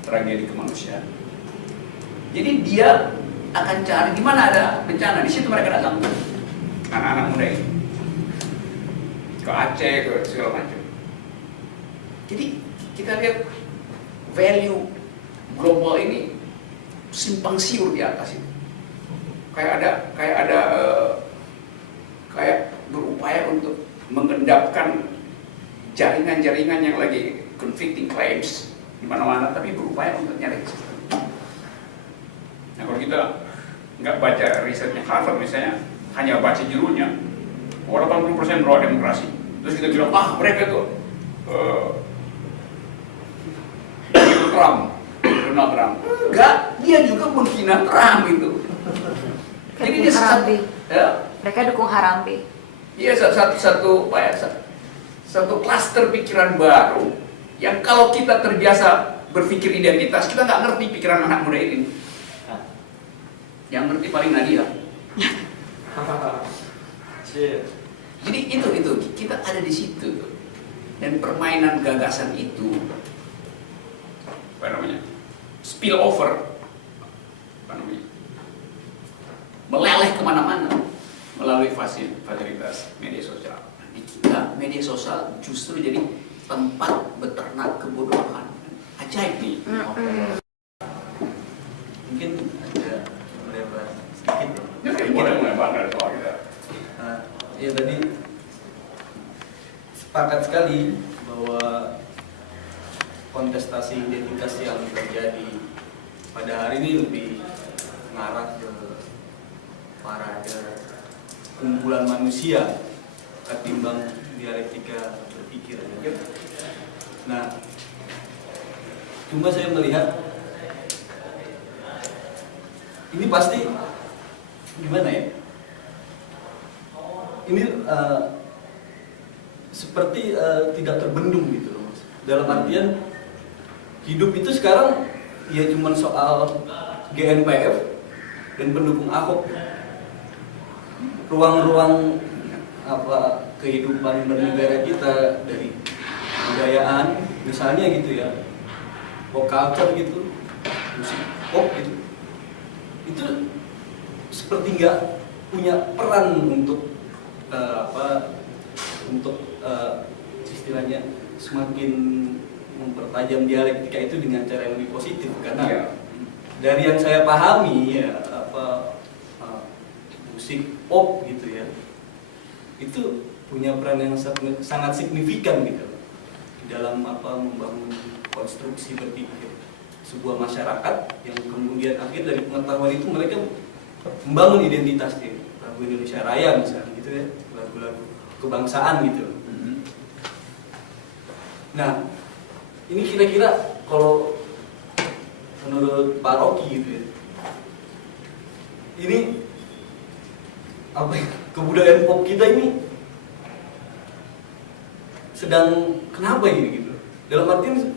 tragedi kemanusiaan. Jadi dia akan cari di mana ada bencana, di situ mereka datang. Anak-anak muda ini ke Aceh, ke segala macam. Jadi kita lihat value global ini simpang siur di atas itu. Kayak berupaya untuk mengendapkan jaringan-jaringan yang lagi conflicting claims di mana-mana, tapi berupaya untuk nyari kesempatan. Nah kalau kita nggak baca risetnya Harvard misalnya, hanya baca judulnya, 80% pro demokrasi, terus kita bilang mereka itu Donald Trump. Enggak, dia juga menghina Trump itu. Jadi dia Mereka dukung Harambe. Iya, satu klaster pikiran baru yang kalau kita terbiasa berpikir identitas, kita nggak ngerti pikiran anak muda ini. Yang ngerti paling Nadia. Jadi itu kita ada di situ, dan permainan gagasan itu apa namanya, spill over, apa namanya, meleleh kemana-mana melalui fasilitas media sosial. Di kita media sosial justru jadi tempat beternak kebodohan. Ajaib nih. Mungkin ada melebar sedikit. Boleh melebar dari soal kita. Ya tadi sepakat sekali bahwa kontestasi identitas yang terjadi pada hari ini lebih mengarah ke parade kumpulan manusia ketimbang dialektika berpikir. Nah, cuma saya melihat ini pasti gimana ya? Ini seperti tidak terbendung gitu loh, Mas. Dalam artian hidup itu sekarang ya cuma soal GNPF dan pendukung Ahok. Ruang-ruang apa kehidupan bernegara kita dari kebudayaan misalnya gitu ya, pop culture gitu, musik pop gitu, itu seperti nggak punya peran untuk istilahnya semakin mempertajam dialektika itu dengan cara yang lebih positif, karena dari yang saya pahami ya musik pop gitu ya, itu punya peran yang sangat signifikan gitu dalam membangun konstruksi berpikir sebuah masyarakat yang kemudian akhir dari pengetahuan itu mereka membangun identitasnya, lagu Indonesia Raya misalnya gitu ya, lagu-lagu kebangsaan gitu. Nah, ini kira-kira kalau menurut Pak Rocky gitu ya, ini kebudayaan pop kita ini sedang kenapa ini gitu? Dalam artian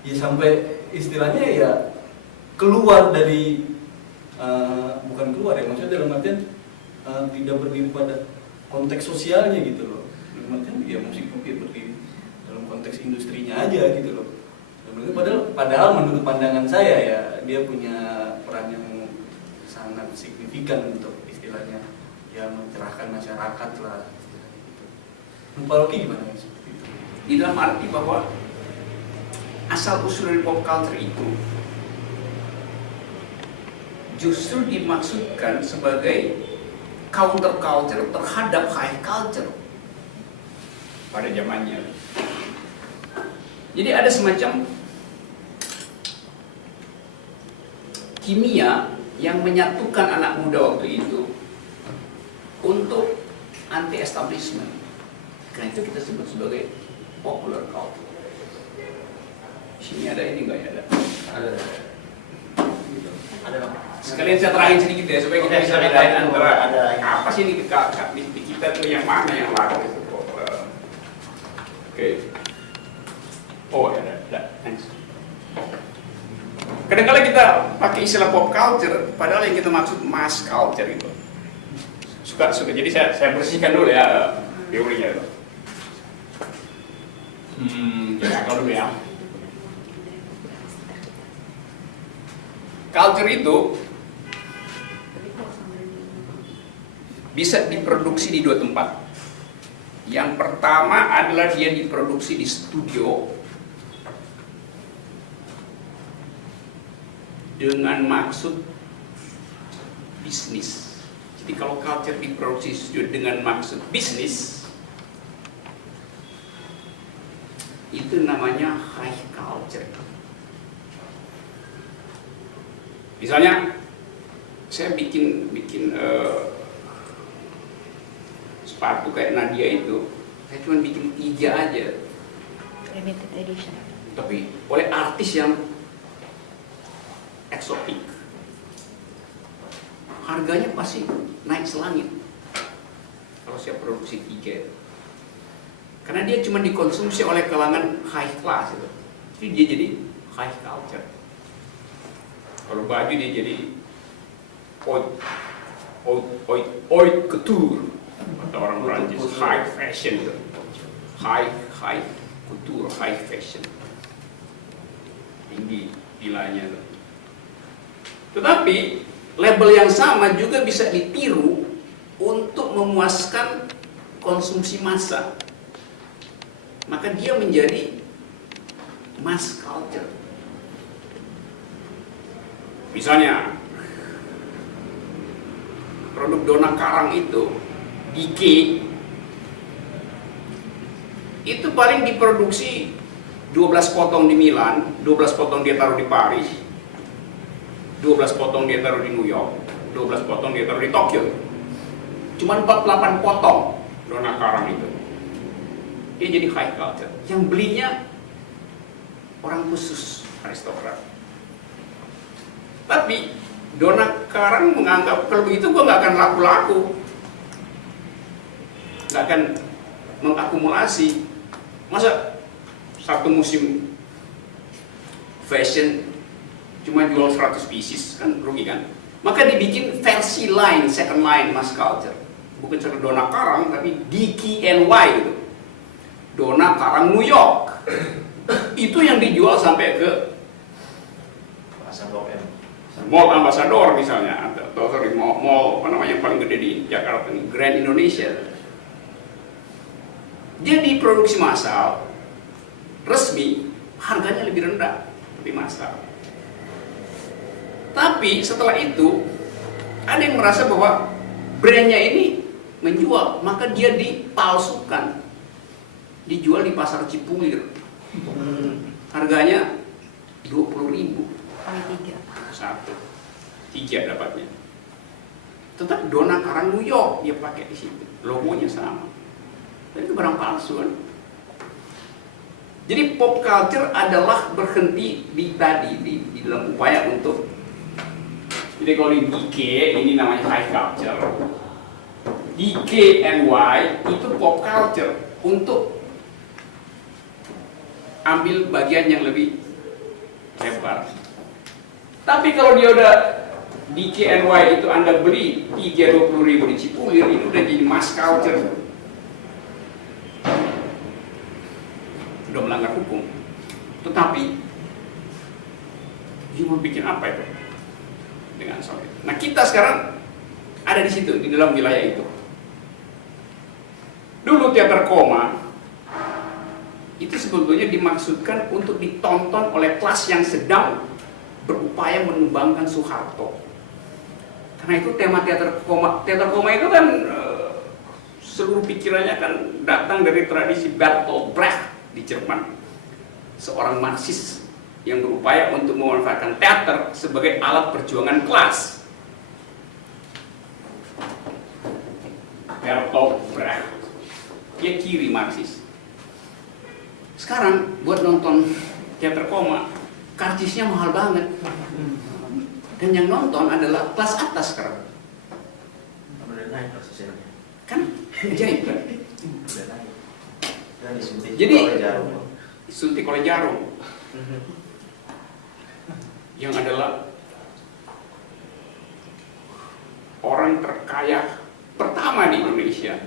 ya sampai istilahnya ya keluar dari bukan keluar ya, maksudnya dalam artian tidak berdiri pada konteks sosialnya gitu loh. Dalam artian ya musik pop ya berdiri dalam konteks industrinya aja gitu loh. Padahal menurut pandangan saya ya dia punya peran yang sangat signifikan untuk istilahnya ya mencerahkan masyarakat lah istilahnya gitu. Pak Rocky gimana ya seperti itu? Di dalam arti bahwa asal usul dari pop culture itu justru dimaksudkan sebagai counter culture terhadap high culture pada zamannya. Jadi ada semacam kimia yang menyatukan anak muda waktu itu untuk anti establishment. Karena itu kita sebut sebagai popular culture. Sini ada ini nggak ya? Ada. Sekalian saya terangin sedikit ya supaya kita bisa bedain antara apa sih ini di kita tuh yang mana yang laku itu. Oke. Oh ya, ada. Thanks. Kadang-kadang kita pakai istilah pop culture, padahal yang kita maksud mass culture itu. Suka. Jadi saya bersihkan dulu ya teorinya itu. Kalau dulu ya. Culture itu bisa diproduksi di dua tempat. Yang pertama adalah dia diproduksi di studio dengan maksud bisnis. Jadi kalau culture diproduksi di studio dengan maksud bisnis, itu namanya high culture. Misalnya saya bikin sepatu kayak Nadia itu, saya cuma bikin 3 aja, Limited edition. tapi oleh artis yang eksotik, harganya pasti naik selangit kalau saya produksi 3 itu. Karena dia cuma dikonsumsi oleh kalangan high class itu, jadi dia jadi high culture. Kalau baju dia jadi haute couture, kata orang Prancis, high fashion itu, high couture, high fashion, tinggi nilainya itu. Tetapi label yang sama juga bisa ditiru untuk memuaskan konsumsi massa, maka dia menjadi mass culture. Misalnya produk Dona Karang itu, Dike, itu paling diproduksi 12 potong di Milan, 12 potong dia taruh di Paris, 12 potong dia taruh di New York, 12 potong dia taruh di Tokyo. Cuma 48 potong Dona Karang itu. Dia jadi high culture. Yang belinya orang khusus, aristokrat. Tapi Dona Karang menganggap kalau begitu gue nggak akan laku-laku, nggak akan mengakumulasi. Masa satu musim fashion cuma jual 100 pieces, kan rugi kan? Maka dibikin versi line, second line mass culture. Bukan sekedar Dona Karang, tapi DKNY gitu. Dona Karang New York. Itu yang dijual sampai ke Pasar Blok M. Mall Ambassador misalnya, atau sorry, mall apa namanya yang paling gede di Jakarta ini, Grand Indonesia. Dia diproduksi massal, resmi, harganya lebih rendah, lebih massal. Tapi setelah itu ada yang merasa bahwa brandnya ini menjual, maka dia dipalsukan, dijual di pasar Cipulir, harganya 20.000. Satu, 3 dapatnya. Tetap Dona Karang New York dia pakai di situ, logonya sama. Tapi itu barang palsu kan. Jadi pop culture adalah berhenti di dalam upaya untuk. Jadi kalau di DK ini namanya high culture, DKNY itu pop culture untuk ambil bagian yang lebih lebar. Tapi kalau dia udah di KNY itu Anda beli 20.000 di Cipulir, itu udah jadi mass culture. Udah melanggar hukum. Tetapi dia mau bikin apa itu? Dengan soal itu. Nah, kita sekarang ada di situ, di dalam wilayah itu. Dulu teater koma itu sebetulnya dimaksudkan untuk ditonton oleh kelas yang sedang berupaya menumbangkan Soeharto. Karena itu tema teater koma itu kan seluruh pikirannya kan datang dari tradisi Bertolt Brecht di Jerman, seorang Marxis yang berupaya untuk memanfaatkan teater sebagai alat perjuangan kelas. Bertolt Brecht, dia kiri Marxis. Sekarang buat nonton teater koma, karcisnya mahal banget, dan yang nonton adalah kelas atas sekarang. Udah naik kasusnya. Kan ajaib kan? Udah naik. Dan disuntik Jadi oleh jarum. disuntik oleh jarum, yang adalah orang terkaya pertama di Indonesia,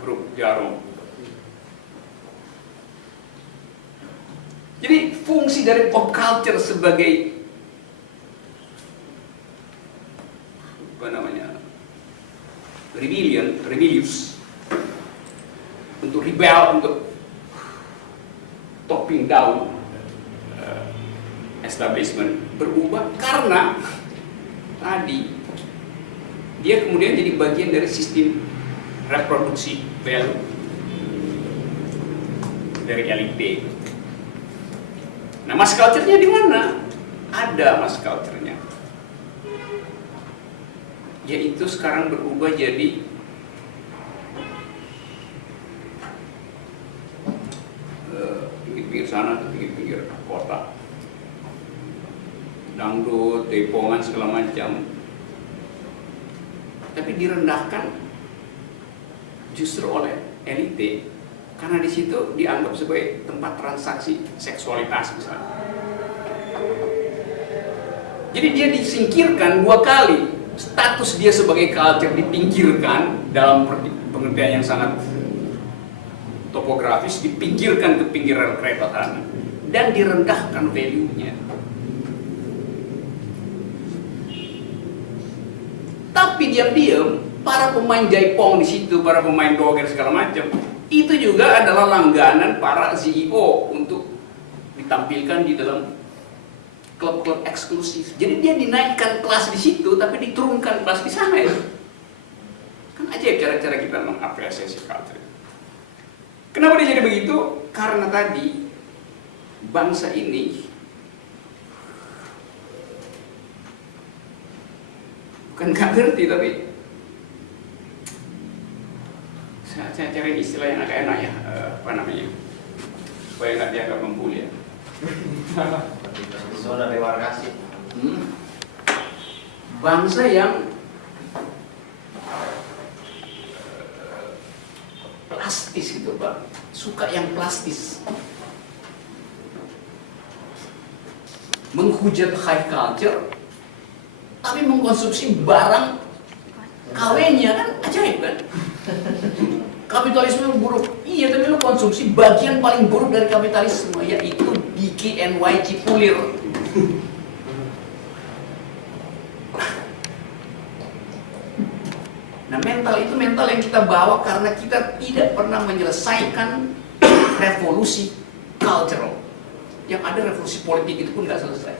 grup Jarum. Jadi fungsi dari pop culture sebagai apa namanya, rebellious, untuk rebel, untuk topping down establishment, berubah karena tadi dia kemudian jadi bagian dari sistem reproduksi value dari elite. Nah, mass culture-nya di mana? Ada mass culture-nya. Yaitu sekarang berubah jadi pinggir-pinggir sana, pinggir-pinggir kota. Dangdut, tepongan segala macam. Tapi direndahkan justru oleh elite. Karena di situ dianggap sebagai tempat transaksi seksualitas misalnya. Jadi dia disingkirkan 2 kali. Status dia sebagai culture dipinggirkan dalam pengertian yang sangat topografis, dipinggirkan ke pinggiran kereta tanah dan direndahkan value-nya. Tapi diam-diam para pemain jaipong di situ, para pemain doger segala macam, itu juga adalah langganan para CEO untuk ditampilkan di dalam klub-klub eksklusif. Jadi dia dinaikkan kelas di situ, tapi diturunkan kelas di sana ya. Kan aja cara-cara kita mengapresiasi culture. Kenapa dia jadi begitu? Karena tadi bangsa ini bukan nggak ngerti, tapi saya cari istilah yang agak enak ya, apa namanya, supaya nggak dianggap membuli ya. Zona demarkasi. Bangsa yang plastis gitu Pak, suka yang plastis. menghujat high culture, tapi mengkonsumsi barang KW-nya, kan ajaib kan? Kapitalisme buruk, iya, tapi lu konsumsi bagian paling buruk dari kapitalisme, yaitu DKNY Cipulir. Nah, mental itu mental yang kita bawa karena kita tidak pernah menyelesaikan revolusi cultural. Yang ada revolusi politik itu pun nggak selesai.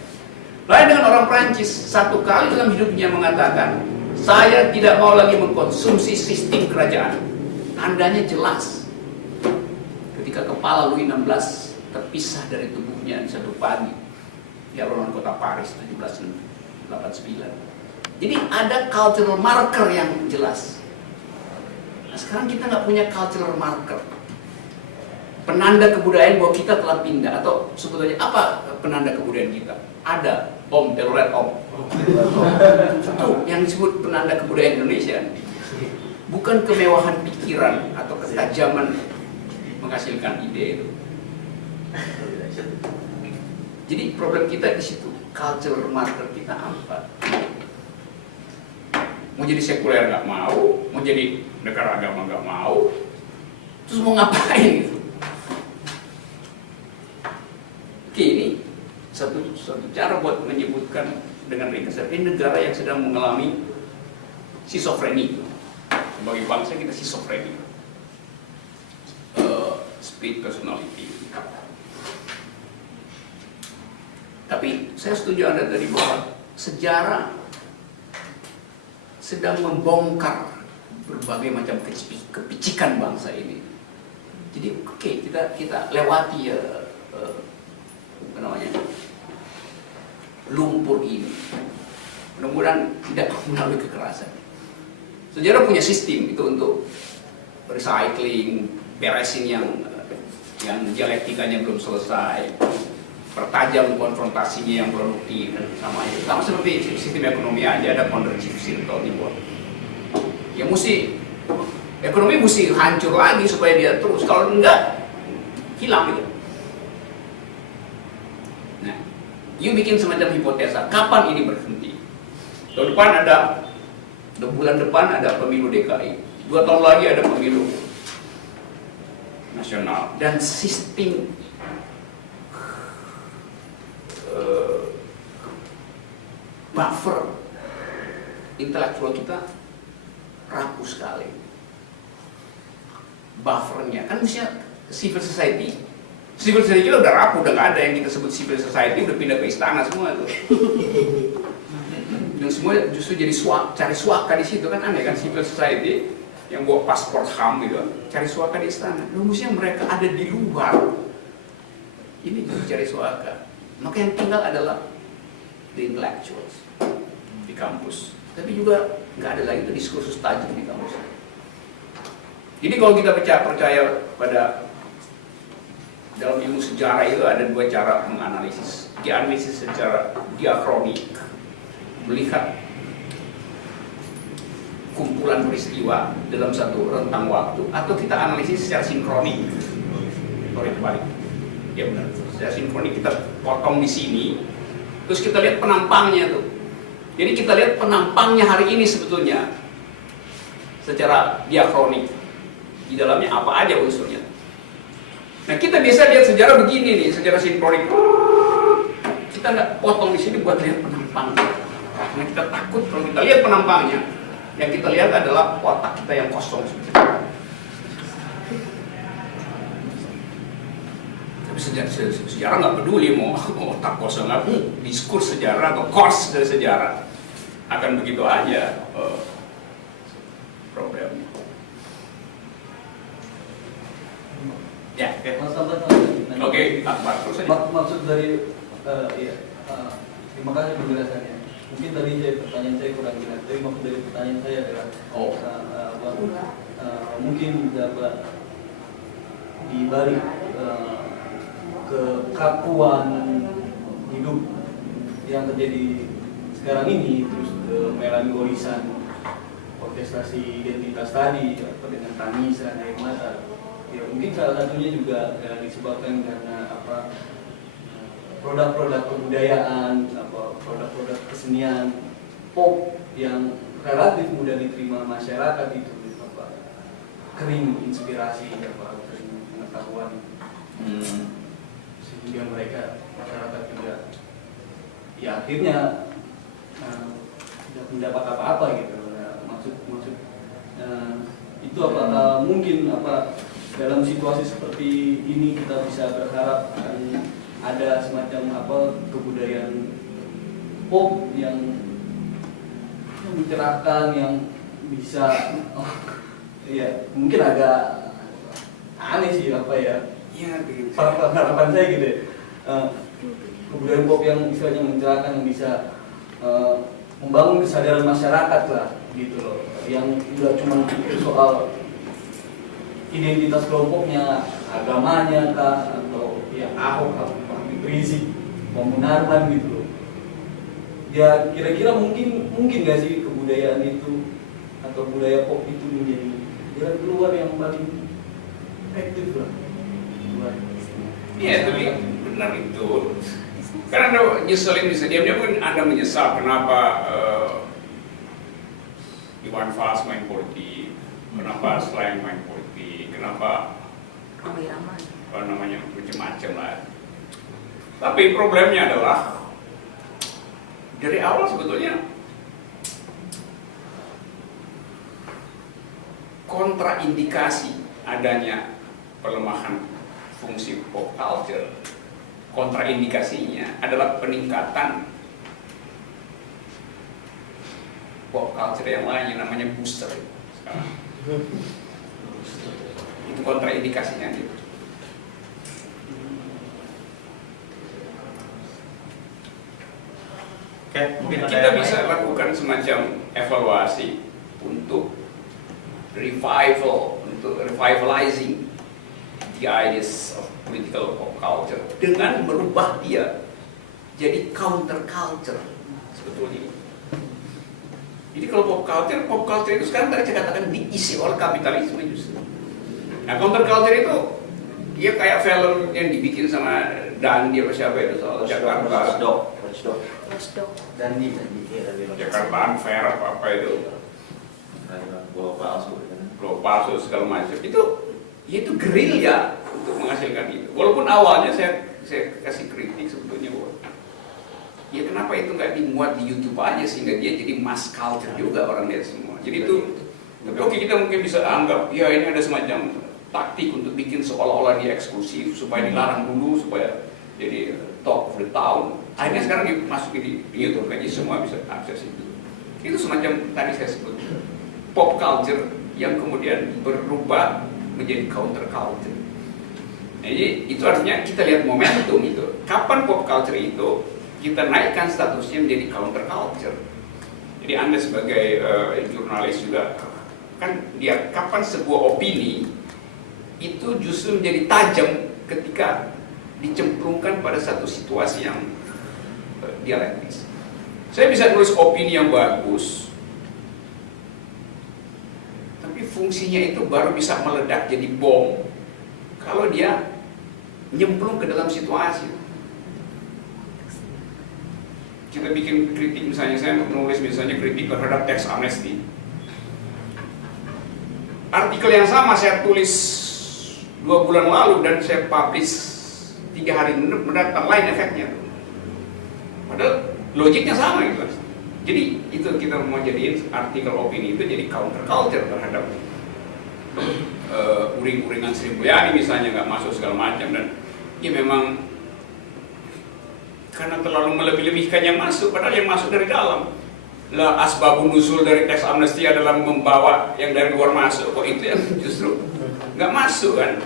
Lain dengan orang Prancis, satu kali dalam hidupnya mengatakan, saya tidak mau lagi mengkonsumsi sistem kerajaan. Tandanya jelas. Ketika kepala Louis XVI terpisah dari tubuhnya di satu pagi di alun-alun kota Paris 1789. Jadi ada cultural marker yang jelas. Nah, sekarang kita nggak punya cultural marker, penanda kebudayaan bahwa kita telah pindah. Atau sebetulnya apa penanda kebudayaan kita? Ada Om, telolet Om. Itu yang disebut penanda kebudayaan Indonesia. Bukan kemewahan pikiran atau ketajaman menghasilkan ide itu. Jadi problem kita di situ, cultural marker kita apa? Mau jadi sekuler nggak mau, mau jadi negara agama nggak mau, terus mau ngapain gitu? Oke, ini satu cara buat menyebutkan dengan ringkas, ini negara yang sedang mengalami schizofreni. Sebagai bangsa kita schizofreni, split personality. Tapi saya setuju Anda tadi bahwa sejarah sedang membongkar berbagai macam kepicikan bangsa ini. Jadi oke, kita lewati apa namanya, lumpur ini. Mudah-mudahan tidak melalui kekerasan. Sejarah punya sistem itu untuk recycling, beresin yang dialektikanya belum selesai, pertajam konfrontasinya yang produktif, sama seperti sistem ekonomi aja, ada counteractive circle di bawah. Ya ekonomi mesti hancur lagi supaya dia terus, kalau enggak hilang gitu. Nah, you bikin semacam hipotesa, kapan ini berhenti? Bulan depan ada pemilu DKI, 2 tahun lagi ada pemilu nasional, dan sistem buffer intelektual kita rapuh sekali. Buffernya kan misalnya civil society kita udah rapuh, udah nggak ada yang kita sebut civil society, udah pindah ke istana semua itu. Dan semua justru jadi cari suaka di situ, kan aneh kan, civil society yang bawa paspor HAM gitu, cari suaka di istana. Rumusnya mereka ada di luar, ini justru cari suaka. Maka yang tinggal adalah the intellectuals di kampus. Tapi juga nggak ada lagi itu diskursus tajam di kampus. Jadi kalau kita percaya pada dalam ilmu sejarah itu ada 2 cara menganalisis. Dianalisis secara diakronik, melihat kumpulan peristiwa dalam satu rentang waktu, atau kita analisis secara sinkronik. Sorry, terbalik. Ya benar. Secara sinkronik kita potong di sini, terus kita lihat penampangnya tuh. Jadi kita lihat penampangnya hari ini sebetulnya secara diakronik. Di dalamnya apa aja unsurnya. Nah, kita biasa lihat sejarah begini nih, sejarah sinkronik. Kita nggak potong di sini buat lihat penampangnya. Karena kita takut kalau kita lihat penampangnya, yang kita lihat adalah otak kita yang kosong. Tapi sejarah nggak peduli mau otak kosong apa, diskurs sejarah atau course dari sejarah akan begitu aja problemnya. Ya, oke, Akbar, terus aja. Maksud dari terima kasih penjelasannya. Mungkin tadi pertanyaan saya kurang jelas, tapi maksud dari pertanyaan saya adalah mungkin dapat dibalik kekakuan hidup yang terjadi sekarang ini, terus melankolisan kontestasi identitas tadi, dengan tangisan, air mata. Ya, mungkin salah satunya juga disebabkan karena produk-produk kebudayaan, produk-produk kesenian pop yang relatif mudah diterima masyarakat itu kering inspirasi, kering pengetahuan, sehingga mereka masyarakat juga ya akhirnya tidak mendapat apa-apa gitu. Maksud itu mungkin dalam situasi seperti ini kita bisa berharap ada semacam kebudayaan pop yang mencerahkan, yang bisa ya mungkin agak aneh sih harapan saya gitu ya. Kebudayaan pop yang istilahnya mencerahkan, yang bisa membangun kesadaran masyarakat lah gitu loh, yang tidak cuma soal identitas kelompoknya, agamanya kah, atau ya Ahok, Habib Rizik, Munarman gitu loh. Ya kira-kira mungkin nggak sih kebudayaan itu atau budaya pop itu menjadi jalan keluar yang paling efektif lah. Iya, tapi benar itu. Karena Anda nyeselin bisa diam-diam kan Anda menyesal kenapa Iwan Fals main politik, kenapa selain main politik, kenapa macam-macam lah. Tapi problemnya adalah dari awal sebetulnya kontraindikasi adanya pelemahan fungsi pop culture. Kontraindikasinya adalah peningkatan pop culture yang lain yang namanya booster sekarang. Itu kontraindikasinya gitu. Oke, mungkin Kita bisa lakukan semacam evaluasi untuk revitalizing the ideas of political pop culture dengan merubah dia jadi counter culture sebetulnya. Jadi kalau pop culture itu sekarang tadi saya katakan diisi oleh kapitalisme justru. Nah, counter culture itu dia kayak film yang dibikin sama Dandi atau siapa itu soal Jakarta. Watchdog. Dandi. Jakarta Unfair apa itu. Blow palsu segala macam. Itu gerilya untuk menghasilkan itu. Walaupun awalnya saya kasih kritik sebetulnya bahwa ya kenapa itu nggak dimuat di YouTube aja sehingga dia jadi mass culture juga orang lihat semua. Jadi itu, tapi oke, kita mungkin bisa anggap ya ini ada semacam taktik untuk bikin seolah-olah dia eksklusif supaya dilarang dulu supaya jadi talk of the town. Akhirnya sekarang dimasukin di YouTube aja semua bisa akses itu. Itu semacam tadi saya sebut pop culture yang kemudian berubah menjadi counter culture. Jadi itu artinya kita lihat momentum itu. Kapan pop culture itu kita naikkan statusnya menjadi counter culture. Jadi Anda sebagai jurnalis juga kan dia kapan sebuah opini itu justru menjadi tajam ketika dicemplungkan pada satu situasi yang dialektis. Saya bisa nulis opini yang bagus, tapi fungsinya itu baru bisa meledak jadi bom kalau dia nyemplung ke dalam situasi. Kita bikin kritik, misalnya saya menulis misalnya kritik terhadap teks amnesti. Artikel yang sama saya tulis 2 bulan lalu dan saya publish 3 hari mendatang, lain efeknya. Padahal logiknya sama gitu. Jadi itu kita mau jadiin artikel opini itu jadi counter culture terhadap uring-uringan Sri Mulyani misalnya nggak masuk segala macam, dan ya memang karena terlalu melebih-lebihkan yang masuk, padahal yang masuk dari dalam. Lah asbabun nuzul dari teks amnesti adalah membawa yang dari luar masuk, kok itu yang justru nggak masuk kan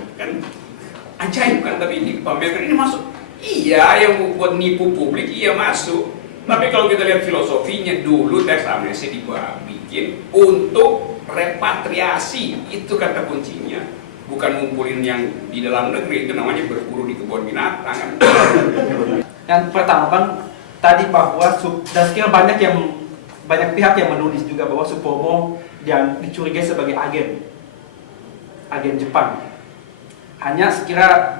ajaib kan, tapi ini dipamerkan ini masuk. Iya, yang buat nipu publik iya masuk. Tapi kalau kita lihat filosofinya dulu teks amnesti dibikin untuk repatriasi, itu kata kuncinya. Bukan ngumpulin yang di dalam negeri, itu namanya berburu di kebun binatang kan. Yang pertama kan tadi bahwa dan sekiranya banyak pihak yang menulis juga bahwa Supomo yang dicurigai sebagai agen Jepang. Hanya sekira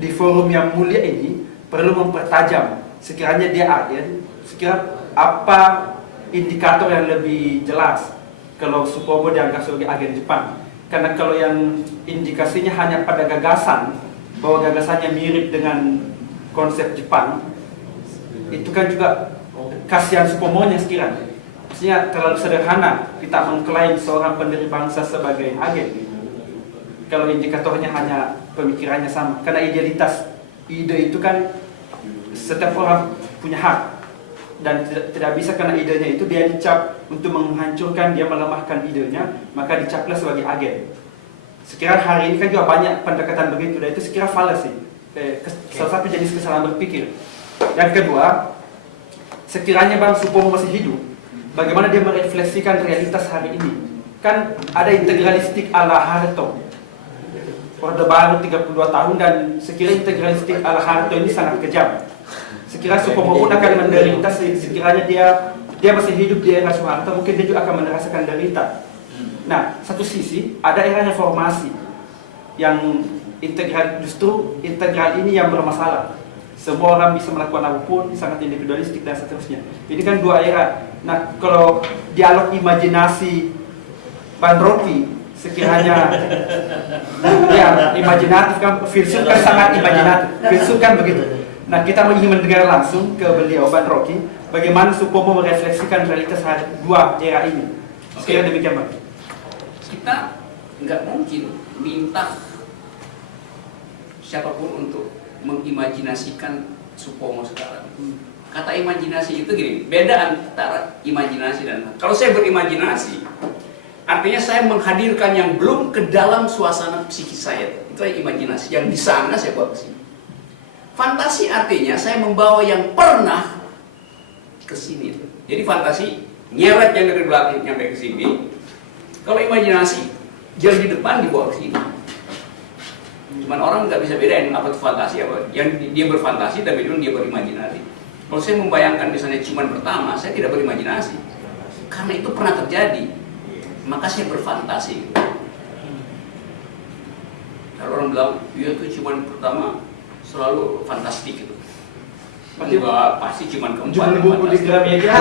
di forum yang mulia ini perlu mempertajam. Sekiranya dia agen, sekiranya apa indikator yang lebih jelas kalau Supomo dianggap sebagai agen Jepang. Karena kalau yang indikasinya hanya pada gagasan, bahwa gagasannya mirip dengan konsep Jepang, itu kan juga kasihan Supomonya sekiranya. Maksudnya terlalu sederhana kita mengklaim seorang pendiri bangsa sebagai agen. Kalau indikatornya hanya pemikirannya sama. Karena idealitas ide itu kan setiap orang punya hak. Dan tidak bisa karena idenya itu dia dicap untuk menghancurkan, dia melemahkan idenya, maka dicaplah sebagai agen. Sekiranya hari ini kan juga banyak pendekatan begitu, dan itu sekira fallacy, salah satu jenis kesalahan berpikir. Yang kedua, sekiranya Bang Supomo masih hidup, bagaimana dia merefleksikan realitas hari ini? Kan ada integralistik ala Harto, Orde Baru 32 tahun, dan sekiranya integralistik ala Harto ini sangat kejam. Sekiranya Supomo pun akan menderita sekiranya dia masih hidup di era Soeharto, mungkin dia juga akan merasakan derita. Nah, satu sisi ada era reformasi yang integral, justru integral ini yang bermasalah. Semua orang bisa melakukan apapun, sangat individualistik dan seterusnya. Ini kan dua era. Nah, kalau dialog imajinasi Bang Rocky sekiranya ya imajinatif kan, filsuf kan sangat imajinatif, filsuf kan begitu. Nah, kita ingin mendengar langsung ke beliau, Bang Rocky, bagaimana Supomo merefleksikan realitas dua era ini. Sekiranya demikian, Bang. Kita nggak mungkin minta siapapun untuk mengimajinasikan Supomo sekarang. Kata imajinasi itu gini, beda antara imajinasi dan... Kalau saya berimajinasi, artinya saya menghadirkan yang belum ke dalam suasana psikis saya. Itu imajinasi, yang di sana saya bawa ke sini. Fantasi artinya saya membawa yang pernah ke sini. Jadi fantasi nyeret yang dari belakang nyampe ke sini. Kalau imajinasi yang di depan dibawa ke sini. Cuman orang nggak bisa bedain apa itu fantasi apa. Yang dia berfantasi tapi dulu dia berimajinasi. Kalau saya membayangkan misalnya ciuman pertama, saya tidak berimajinasi. Karena itu pernah terjadi. Maka saya berfantasi. Kalau orang bilang, iya tuh ciuman pertama selalu fantastik gitu. Enggak, pasti cuman keempat. Judul buku di Gramedia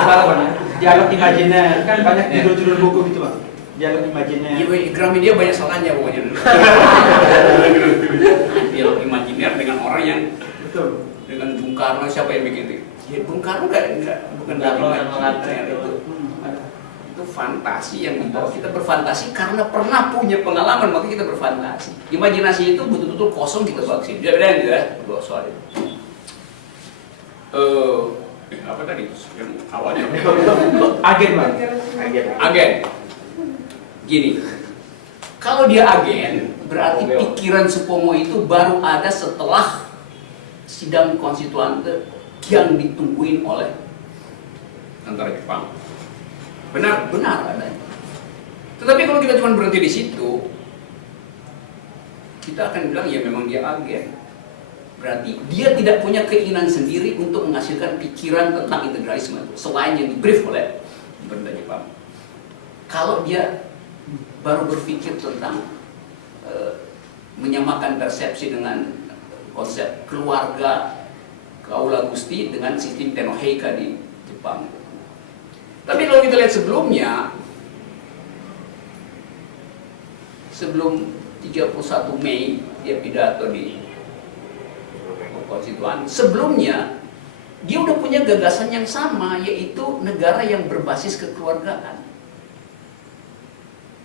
salah Bang ya. Dialog imajiner, kan banyak judul-judul buku gitu Bang. Dialog imajiner. Iya, Gramedia banyak salahnya pokoknya. Dialog imajiner dengan orang yang Betul. dengan Bung Karno, siapa yang bikin itu? Ya Bung Karno bukan dialog imajiner itu. Itu fantasi yang dibawa. Kita berfantasi karena pernah punya pengalaman, maka kita berfantasi. Imajinasi itu betul-betul kosong kita bawa ke sini. Beda gitu ya, bawa soal itu. Apa tadi yang awalnya? Agen Bang. Agen. Gini, kalau dia agen, berarti pikiran Supomo itu baru ada setelah sidang konstituante yang ditungguin oleh tentara Jepang. Benar adanya. Tetapi kalau kita cuma berhenti di situ, kita akan bilang ya memang dia agen. Berarti dia tidak punya keinginan sendiri untuk menghasilkan pikiran tentang integralisme selain yang di-brief oleh pemerintah Jepang. Kalau dia baru berpikir tentang menyamakan persepsi dengan konsep keluarga Kaula Gusti dengan sistem Tenoheika di Jepang. Tapi kalau kita lihat sebelumnya, sebelum 31 Mei dia pidato di konstituan, sebelumnya dia udah punya gagasan yang sama, yaitu negara yang berbasis kekeluargaan.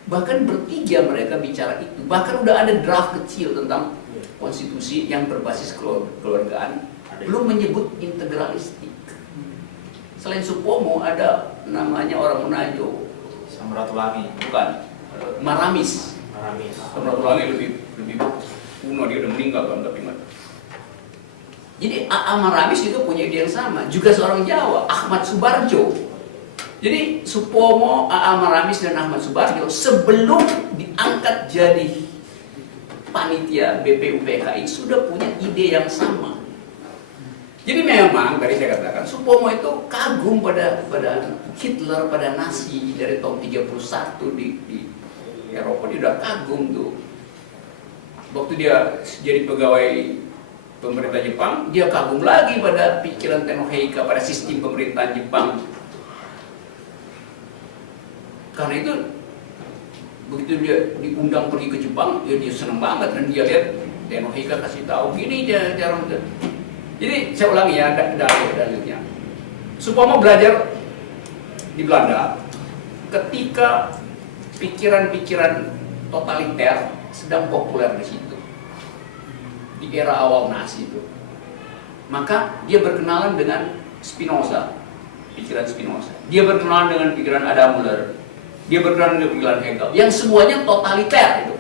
Bahkan bertiga mereka bicara itu. Bahkan udah ada draft kecil tentang konstitusi yang berbasis kekeluargaan, belum menyebut integralistik. Selain Supomo ada namanya orang Menajo, Samratulangi. bukan, Maramis. Samratulangi lebih kuno, dia udah meninggal kan, tapi ingat. Jadi A.A. Maramis juga punya ide yang sama, juga seorang Jawa, Ahmad Subarjo. Jadi Supomo, A.A. Maramis dan Ahmad Subarjo sebelum diangkat jadi panitia BPUPKI sudah punya ide yang sama. Jadi memang tadi saya katakan Supomo itu kagum pada Hitler, pada Nazi dari tahun 31 di Eropa. Dia udah kagum tuh. Waktu dia jadi pegawai pemerintah Jepang, dia kagum lagi pada pikiran Tenno Heika, pada sistem pemerintahan Jepang. Karena itu begitu dia diundang pergi ke Jepang, ya dia senang banget dan dia lihat Tenno Heika kasih tahu gini cara. Jadi saya ulangi ya dalilnya. Supomo belajar di Belanda ketika pikiran-pikiran totaliter sedang populer di situ, di era awal Nazi itu. Maka dia berkenalan dengan Spinoza, pikiran Spinoza. Dia berkenalan dengan pikiran Adam Müller. Dia berkenalan dengan pikiran Hegel, yang semuanya totaliter itu.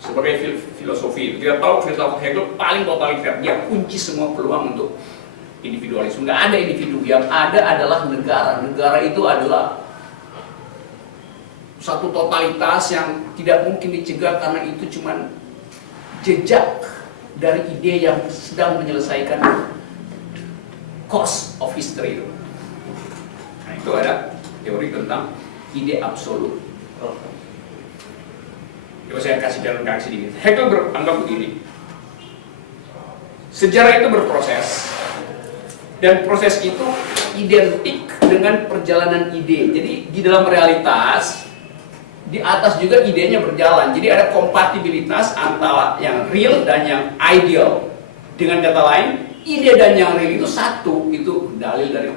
Sebagai filosofi itu, kita tahu filsafat Hegel paling totaliter. Dia kunci semua peluang untuk individualisme. Nggak ada individu, yang ada adalah negara. Negara itu adalah satu totalitas yang tidak mungkin dicegah karena itu cuma jejak dari ide yang sedang menyelesaikan cost of history itu. Nah, itu ada teori tentang ide absolut. Coba saya kasih jalan kaki sedikit. Hegel beranggap begini, sejarah itu berproses, dan proses itu identik dengan perjalanan ide. Jadi di dalam realitas, di atas juga idenya berjalan. Jadi ada kompatibilitas antara yang real dan yang ideal. Dengan kata lain, ide dan yang real itu satu. Itu dalil dari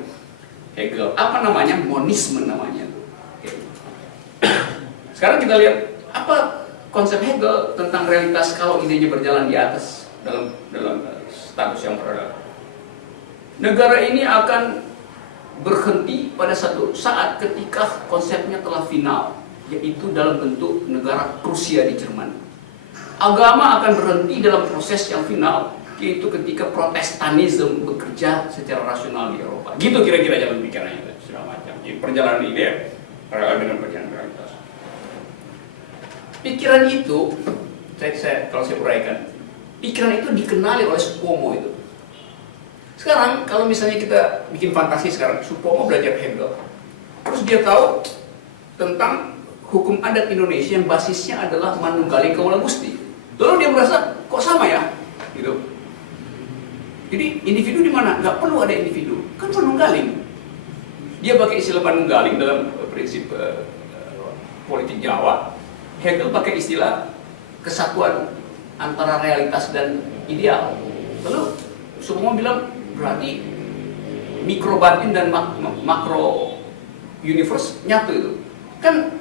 Hegel. Apa namanya? Monisme namanya. Sekarang kita lihat apa konsep Hegel tentang realitas kalau idenya berjalan di atas dalam status yang berada. Negara ini akan berhenti pada satu saat ketika konsepnya telah final, yaitu dalam bentuk negara Prusia di Jerman. Agama akan berhenti dalam proses yang final, yaitu ketika Protestanisme bekerja secara rasional di Eropa. Gitu kira-kira jalan pikirannya, segala macam. Jadi perjalanan ide dengan perjalanan realitas. Pikiran itu, kalau saya uraikan, pikiran itu dikenali oleh Supomo itu. Sekarang kalau misalnya kita bikin fantasi sekarang, Supomo belajar Hegel, terus dia tahu tentang hukum adat Indonesia yang basisnya adalah Manunggaling Kaula Gusti. Lalu dia merasa kok sama ya, gitu. Jadi individu di mana? Nggak perlu ada individu, kan Manunggaling. Dia pakai istilah Manunggaling dalam prinsip politik Jawa. Hegel pakai istilah kesatuan antara realitas dan ideal. Lalu semua bilang berarti mikro batin dan makro universe nyatu itu. Kan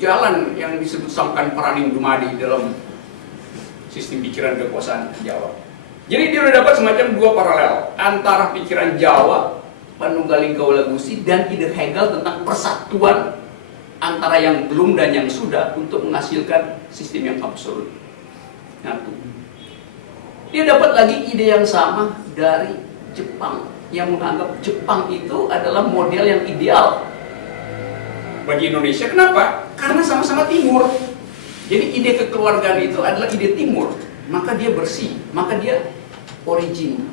jalan yang disebut Samkan Paraning Dumadi dalam sistem pikiran kekuasaan Jawa. Jadi dia udah dapat semacam dua paralel antara pikiran Jawa, Manunggaling Kaula Gusti, dan ide Hegel tentang persatuan antara yang belum dan yang sudah untuk menghasilkan sistem yang absolut. Nyatu. Dia dapat lagi ide yang sama dari Jepang, yang menganggap Jepang itu adalah model yang ideal bagi Indonesia. Kenapa? Karena sama-sama timur. Jadi ide kekeluargaan itu adalah ide timur. Maka dia bersih, maka dia origin.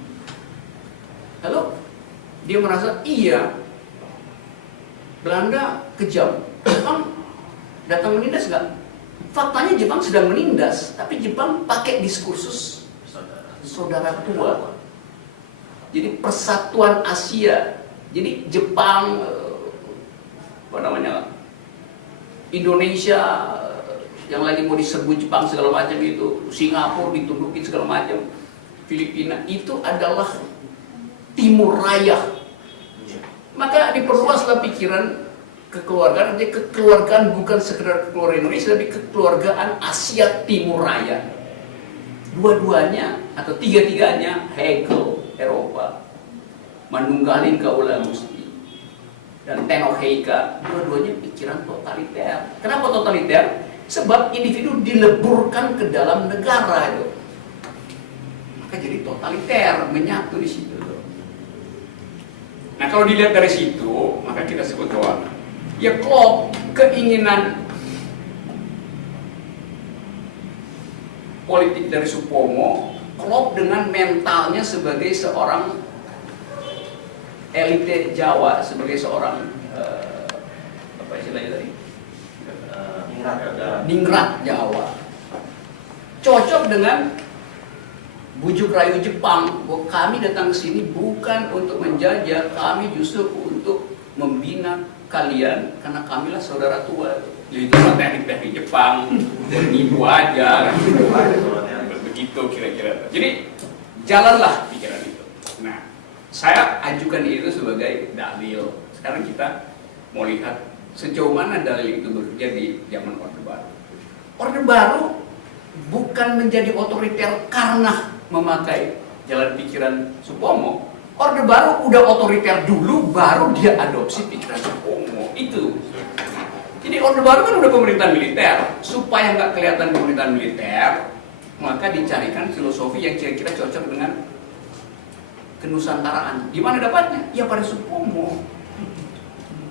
Lalu dia merasa, iya, Belanda kejam, Jepang datang menindas nggak? Faktanya Jepang sedang menindas, tapi Jepang pakai diskursus saudara tua. Jadi persatuan Asia. Jadi Jepang, Indonesia yang lagi mau diserbu Jepang segala macam itu, Singapura ditundukin segala macam, Filipina itu adalah Timur Raya. Maka diperluaslah pikiran kekeluargaan. Jadi kekeluargaan bukan sekedar kekeluargaan Indonesia, tapi kekeluargaan Asia Timur Raya. Dua-duanya atau tiga-tiganya Hegel Eropa, Manunggaling Kaula Gusti, dan Tenno Heika, dua-duanya pikiran totaliter. Kenapa totaliter? Sebab individu dileburkan ke dalam negara itu. Maka jadi totaliter, menyatu di situ. Nah kalau dilihat dari situ, maka kita sebut bahwa ya klop keinginan politik dari Supomo klop dengan mentalnya sebagai seorang elite Jawa, sebagai seorang apa istilahnya tadi? Ningrat Jawa. Cocok dengan bujuk rayu Jepang bahwa kami datang ke sini bukan untuk menjajah, kami justru untuk membina kalian karena kamilah saudara tua. Jadi itu teknik-teknik Jepang, itu aja, begitu kira-kira. Jadi jalanlah pikiran itu. Nah, saya ajukan itu sebagai dalil. Sekarang kita mau lihat sejauh mana dalil itu bekerja di zaman Orde Baru. Orde Baru bukan menjadi otoriter karena memakai jalan pikiran Supomo. Orde Baru udah otoriter dulu, baru dia adopsi pikiran Supomo. Itu. Jadi Orde Baru kan udah pemerintahan militer. Supaya nggak kelihatan pemerintahan militer, maka dicarikan filosofi yang kira-kira cocok dengan kenusantaraan. Di mana dapatnya? Ya pada Supomo.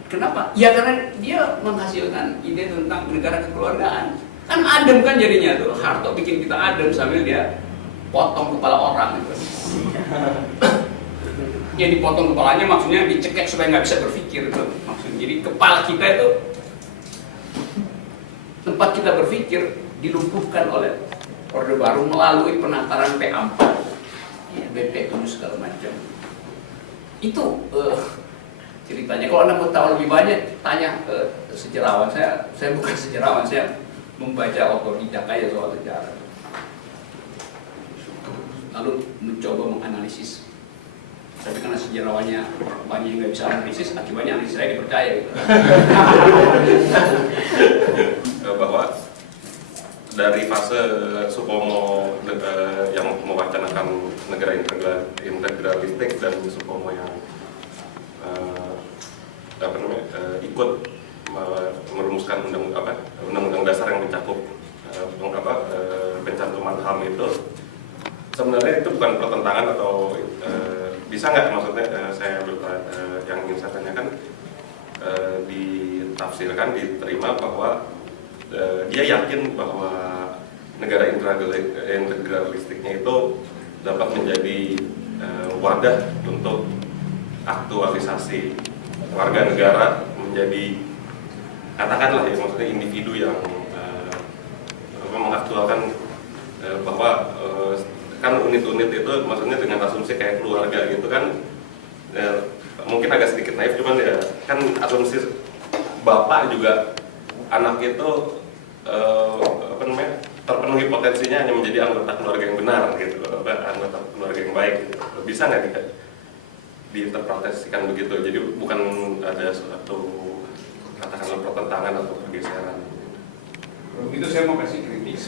Kenapa? Ya karena dia menghasilkan ide tentang negara kekeluargaan. Kan adem kan jadinya tuh. Harto bikin kita adem sambil dia potong kepala orang gitu. Ya dipotong kepalanya maksudnya dicekek supaya nggak bisa berpikir tuh. Maksudnya jadi kepala kita itu tempat kita berpikir dilumpuhkan oleh Orde Baru melalui penataran PA4, ya, BP7 segala macam. Itu ceritanya. Kalau Anda mau tahu lebih banyak, tanya ke sejarawan. Saya bukan sejarawan, saya membaca otodidak aja soal sejarah. Lalu mencoba menganalisis. Tapi karena sejarawannya banyak yang nggak bisa analisis, akibatnya analisis saya dipercaya. Gitu. Bahwa dari fase Supomo yang mewacanakan negara integralistik dan Supomo yang ikut merumuskan undang-undang dasar yang mencakup pencantuman HAM itu, sebenarnya itu bukan pertentangan atau bisa nggak, maksudnya yang ingin saya tanyakan, ditafsirkan, diterima bahwa dia yakin bahwa negara integralistiknya itu dapat menjadi wadah untuk aktualisasi warga negara menjadi, katakanlah ya, maksudnya individu yang mengaktualkan bahwa kan unit-unit itu maksudnya dengan asumsi kayak keluarga gitu kan, mungkin agak sedikit naif, cuman ya kan asumsi bapak juga anak itu terpenuhi potensinya hanya menjadi anggota keluarga yang benar gitu, anggota keluarga yang baik gitu. Bisa nggak diinterpretasikan begitu? Jadi bukan ada suatu katakanlah pertentangan atau pergeseran. Itu saya mau kasih kritik.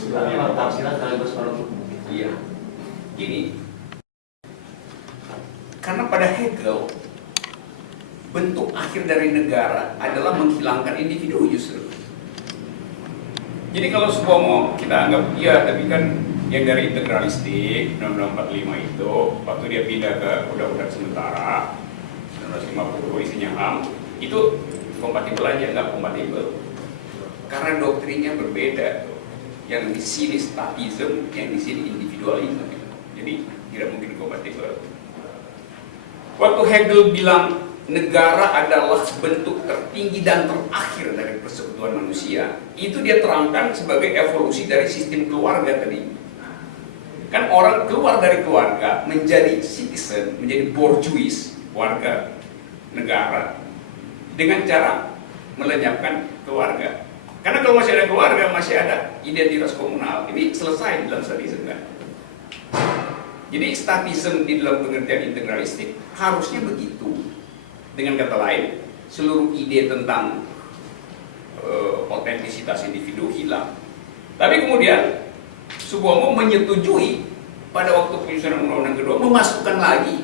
Iya. Gini, karena pada Hegel bentuk akhir dari negara adalah menghilangkan individu justru. Jadi kalau Supomo kita anggap iya, tapi kan yang dari integralistik Undang-Undang 45 itu waktu dia pindah ke undang-undang sementara 1950 isinya HAM itu kompatibel aja, nggak kompatibel karena doktrinnya berbeda. Yang di sini statisme, yang di sini individualisme. Jadi tidak mungkin kompatibel. Waktu Hegel bilang negara adalah bentuk tertinggi dan terakhir dari persekutuan manusia, itu dia terangkan sebagai evolusi dari sistem keluarga tadi. Kan orang keluar dari keluarga menjadi citizen, menjadi bourgeois, warga negara, dengan cara melenyapkan keluarga. Karena kalau masih ada keluarga, masih ada identitas komunal. Ini selesai dalam statisme kan. Jadi statisme di dalam pengertian integralistik harusnya begitu. Dengan kata lain, seluruh ide tentang otentisitas individu hilang. Tapi kemudian Supomo menyetujui pada waktu penyusunan undang-undang kedua memasukkan lagi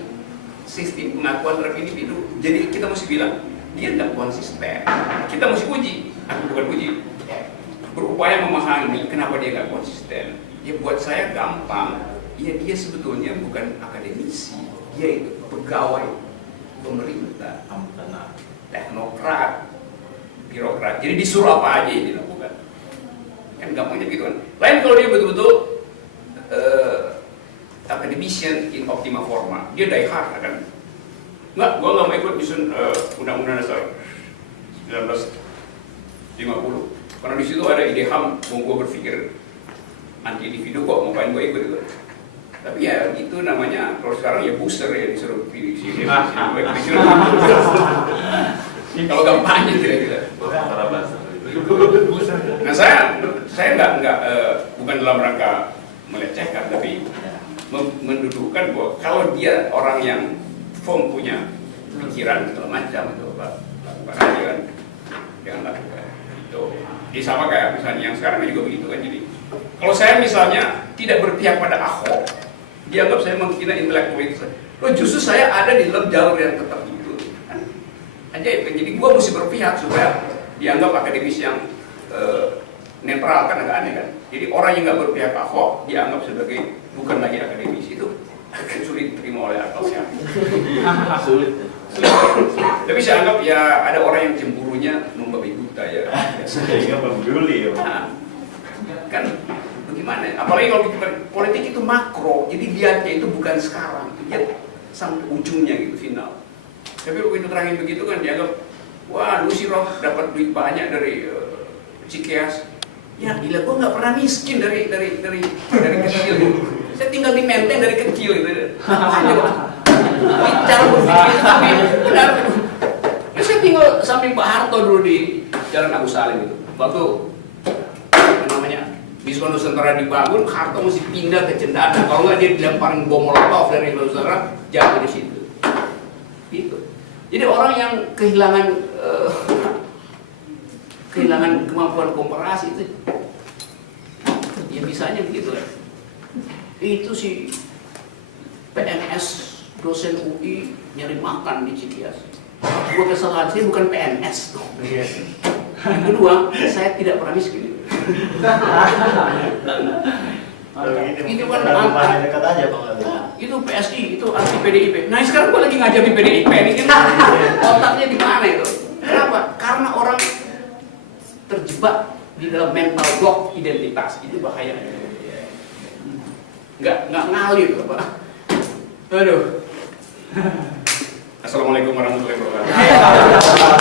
sistem pengakuan terhadap individu. Jadi kita mesti bilang dia tidak konsisten. Kita mesti uji, bukan uji, berupaya memahami kenapa dia nggak konsisten. Ya buat saya gampang. Ya dia sebetulnya bukan akademisi, dia itu pegawai pemerintah, teknokrat, birokrat. Jadi disuruh apa aja yang dilakukan. Kan gampangnya gitu kan. Lain kalau dia betul-betul academician in optima forma, dia die hard kan. Enggak, gua nggak mau ikut nyusun undang-undang dasar 1950. Karena di situ ada ide HAM, gua berpikir anti individu kok, ngapain gua ikut itu. Tapi ya itu namanya, kalau sekarang ya booster ya, disuruh pilih sini. Kalau gampangnya kira-kira. Para bahasa. Nah saya nggak bukan dalam rangka melecehkan, tapi mendudukkan bahwa kalau dia orang yang firm punya pikiran segala macam itu lakukan aja kan, jangan lakukan itu. Jadi sama kayak misalnya yang sekarang juga begitu kan. Jadi kalau saya misalnya tidak berpihak pada Ahok, dianggap saya menghina intelektualitas. Loh, justru saya ada di dalam jalur yang tetap itu. Kan ajaib kan. Jadi gua mesti berpihak supaya dianggap akademis yang netral, kan agak aneh kan. Jadi orang yang nggak berpihak Ahok dianggap sebagai bukan lagi akademis, itu akan sulit diterima oleh akal sehat. Sulit. Tapi saya anggap ya ada orang yang cemburunya membabi buta ya. Sehingga peduli ya. Nah, kan bagaimana? Apalagi kalau kita politik itu makro, jadi lihatnya itu bukan sekarang, lihat sampai ujungnya gitu, final. Tapi begitu terangin begitu kan dianggap, wah lu sih Roh dapat duit banyak dari Cikeas. Ya gila, gua nggak pernah miskin dari kecil. Saya tinggal di Menteng dari kecil gitu. Cara berpikir itu tapi benar. Ya, saya tinggal samping Pak Harto dulu di Jalan Agus Salim itu. Waktu namanya Wisma Nusantara dibangun, Harto mesti pindah ke Cendana. Kalau nggak dia dilemparin bom molotov dari Nusantara, jatuh di situ. Gitu. Jadi orang yang kehilangan kemampuan komparasi itu, ya bisanya begitu kan. Itu si PNS dosen UI nyari makan di Cikias. Gua kesalahan saya bukan PNS tuh. Yang kedua, saya tidak pernah miskin. Itu kan dekat aja Bang. itu PSI, itu anti PDIP. Nah sekarang gua lagi ngajar di PDIP ini kan otaknya di mana itu? Kenapa? Karena orang terjebak di dalam mental block identitas, itu bahaya. Nggak ngalir Pak. Aduh. Assalamualaikum warahmatullahi wabarakatuh.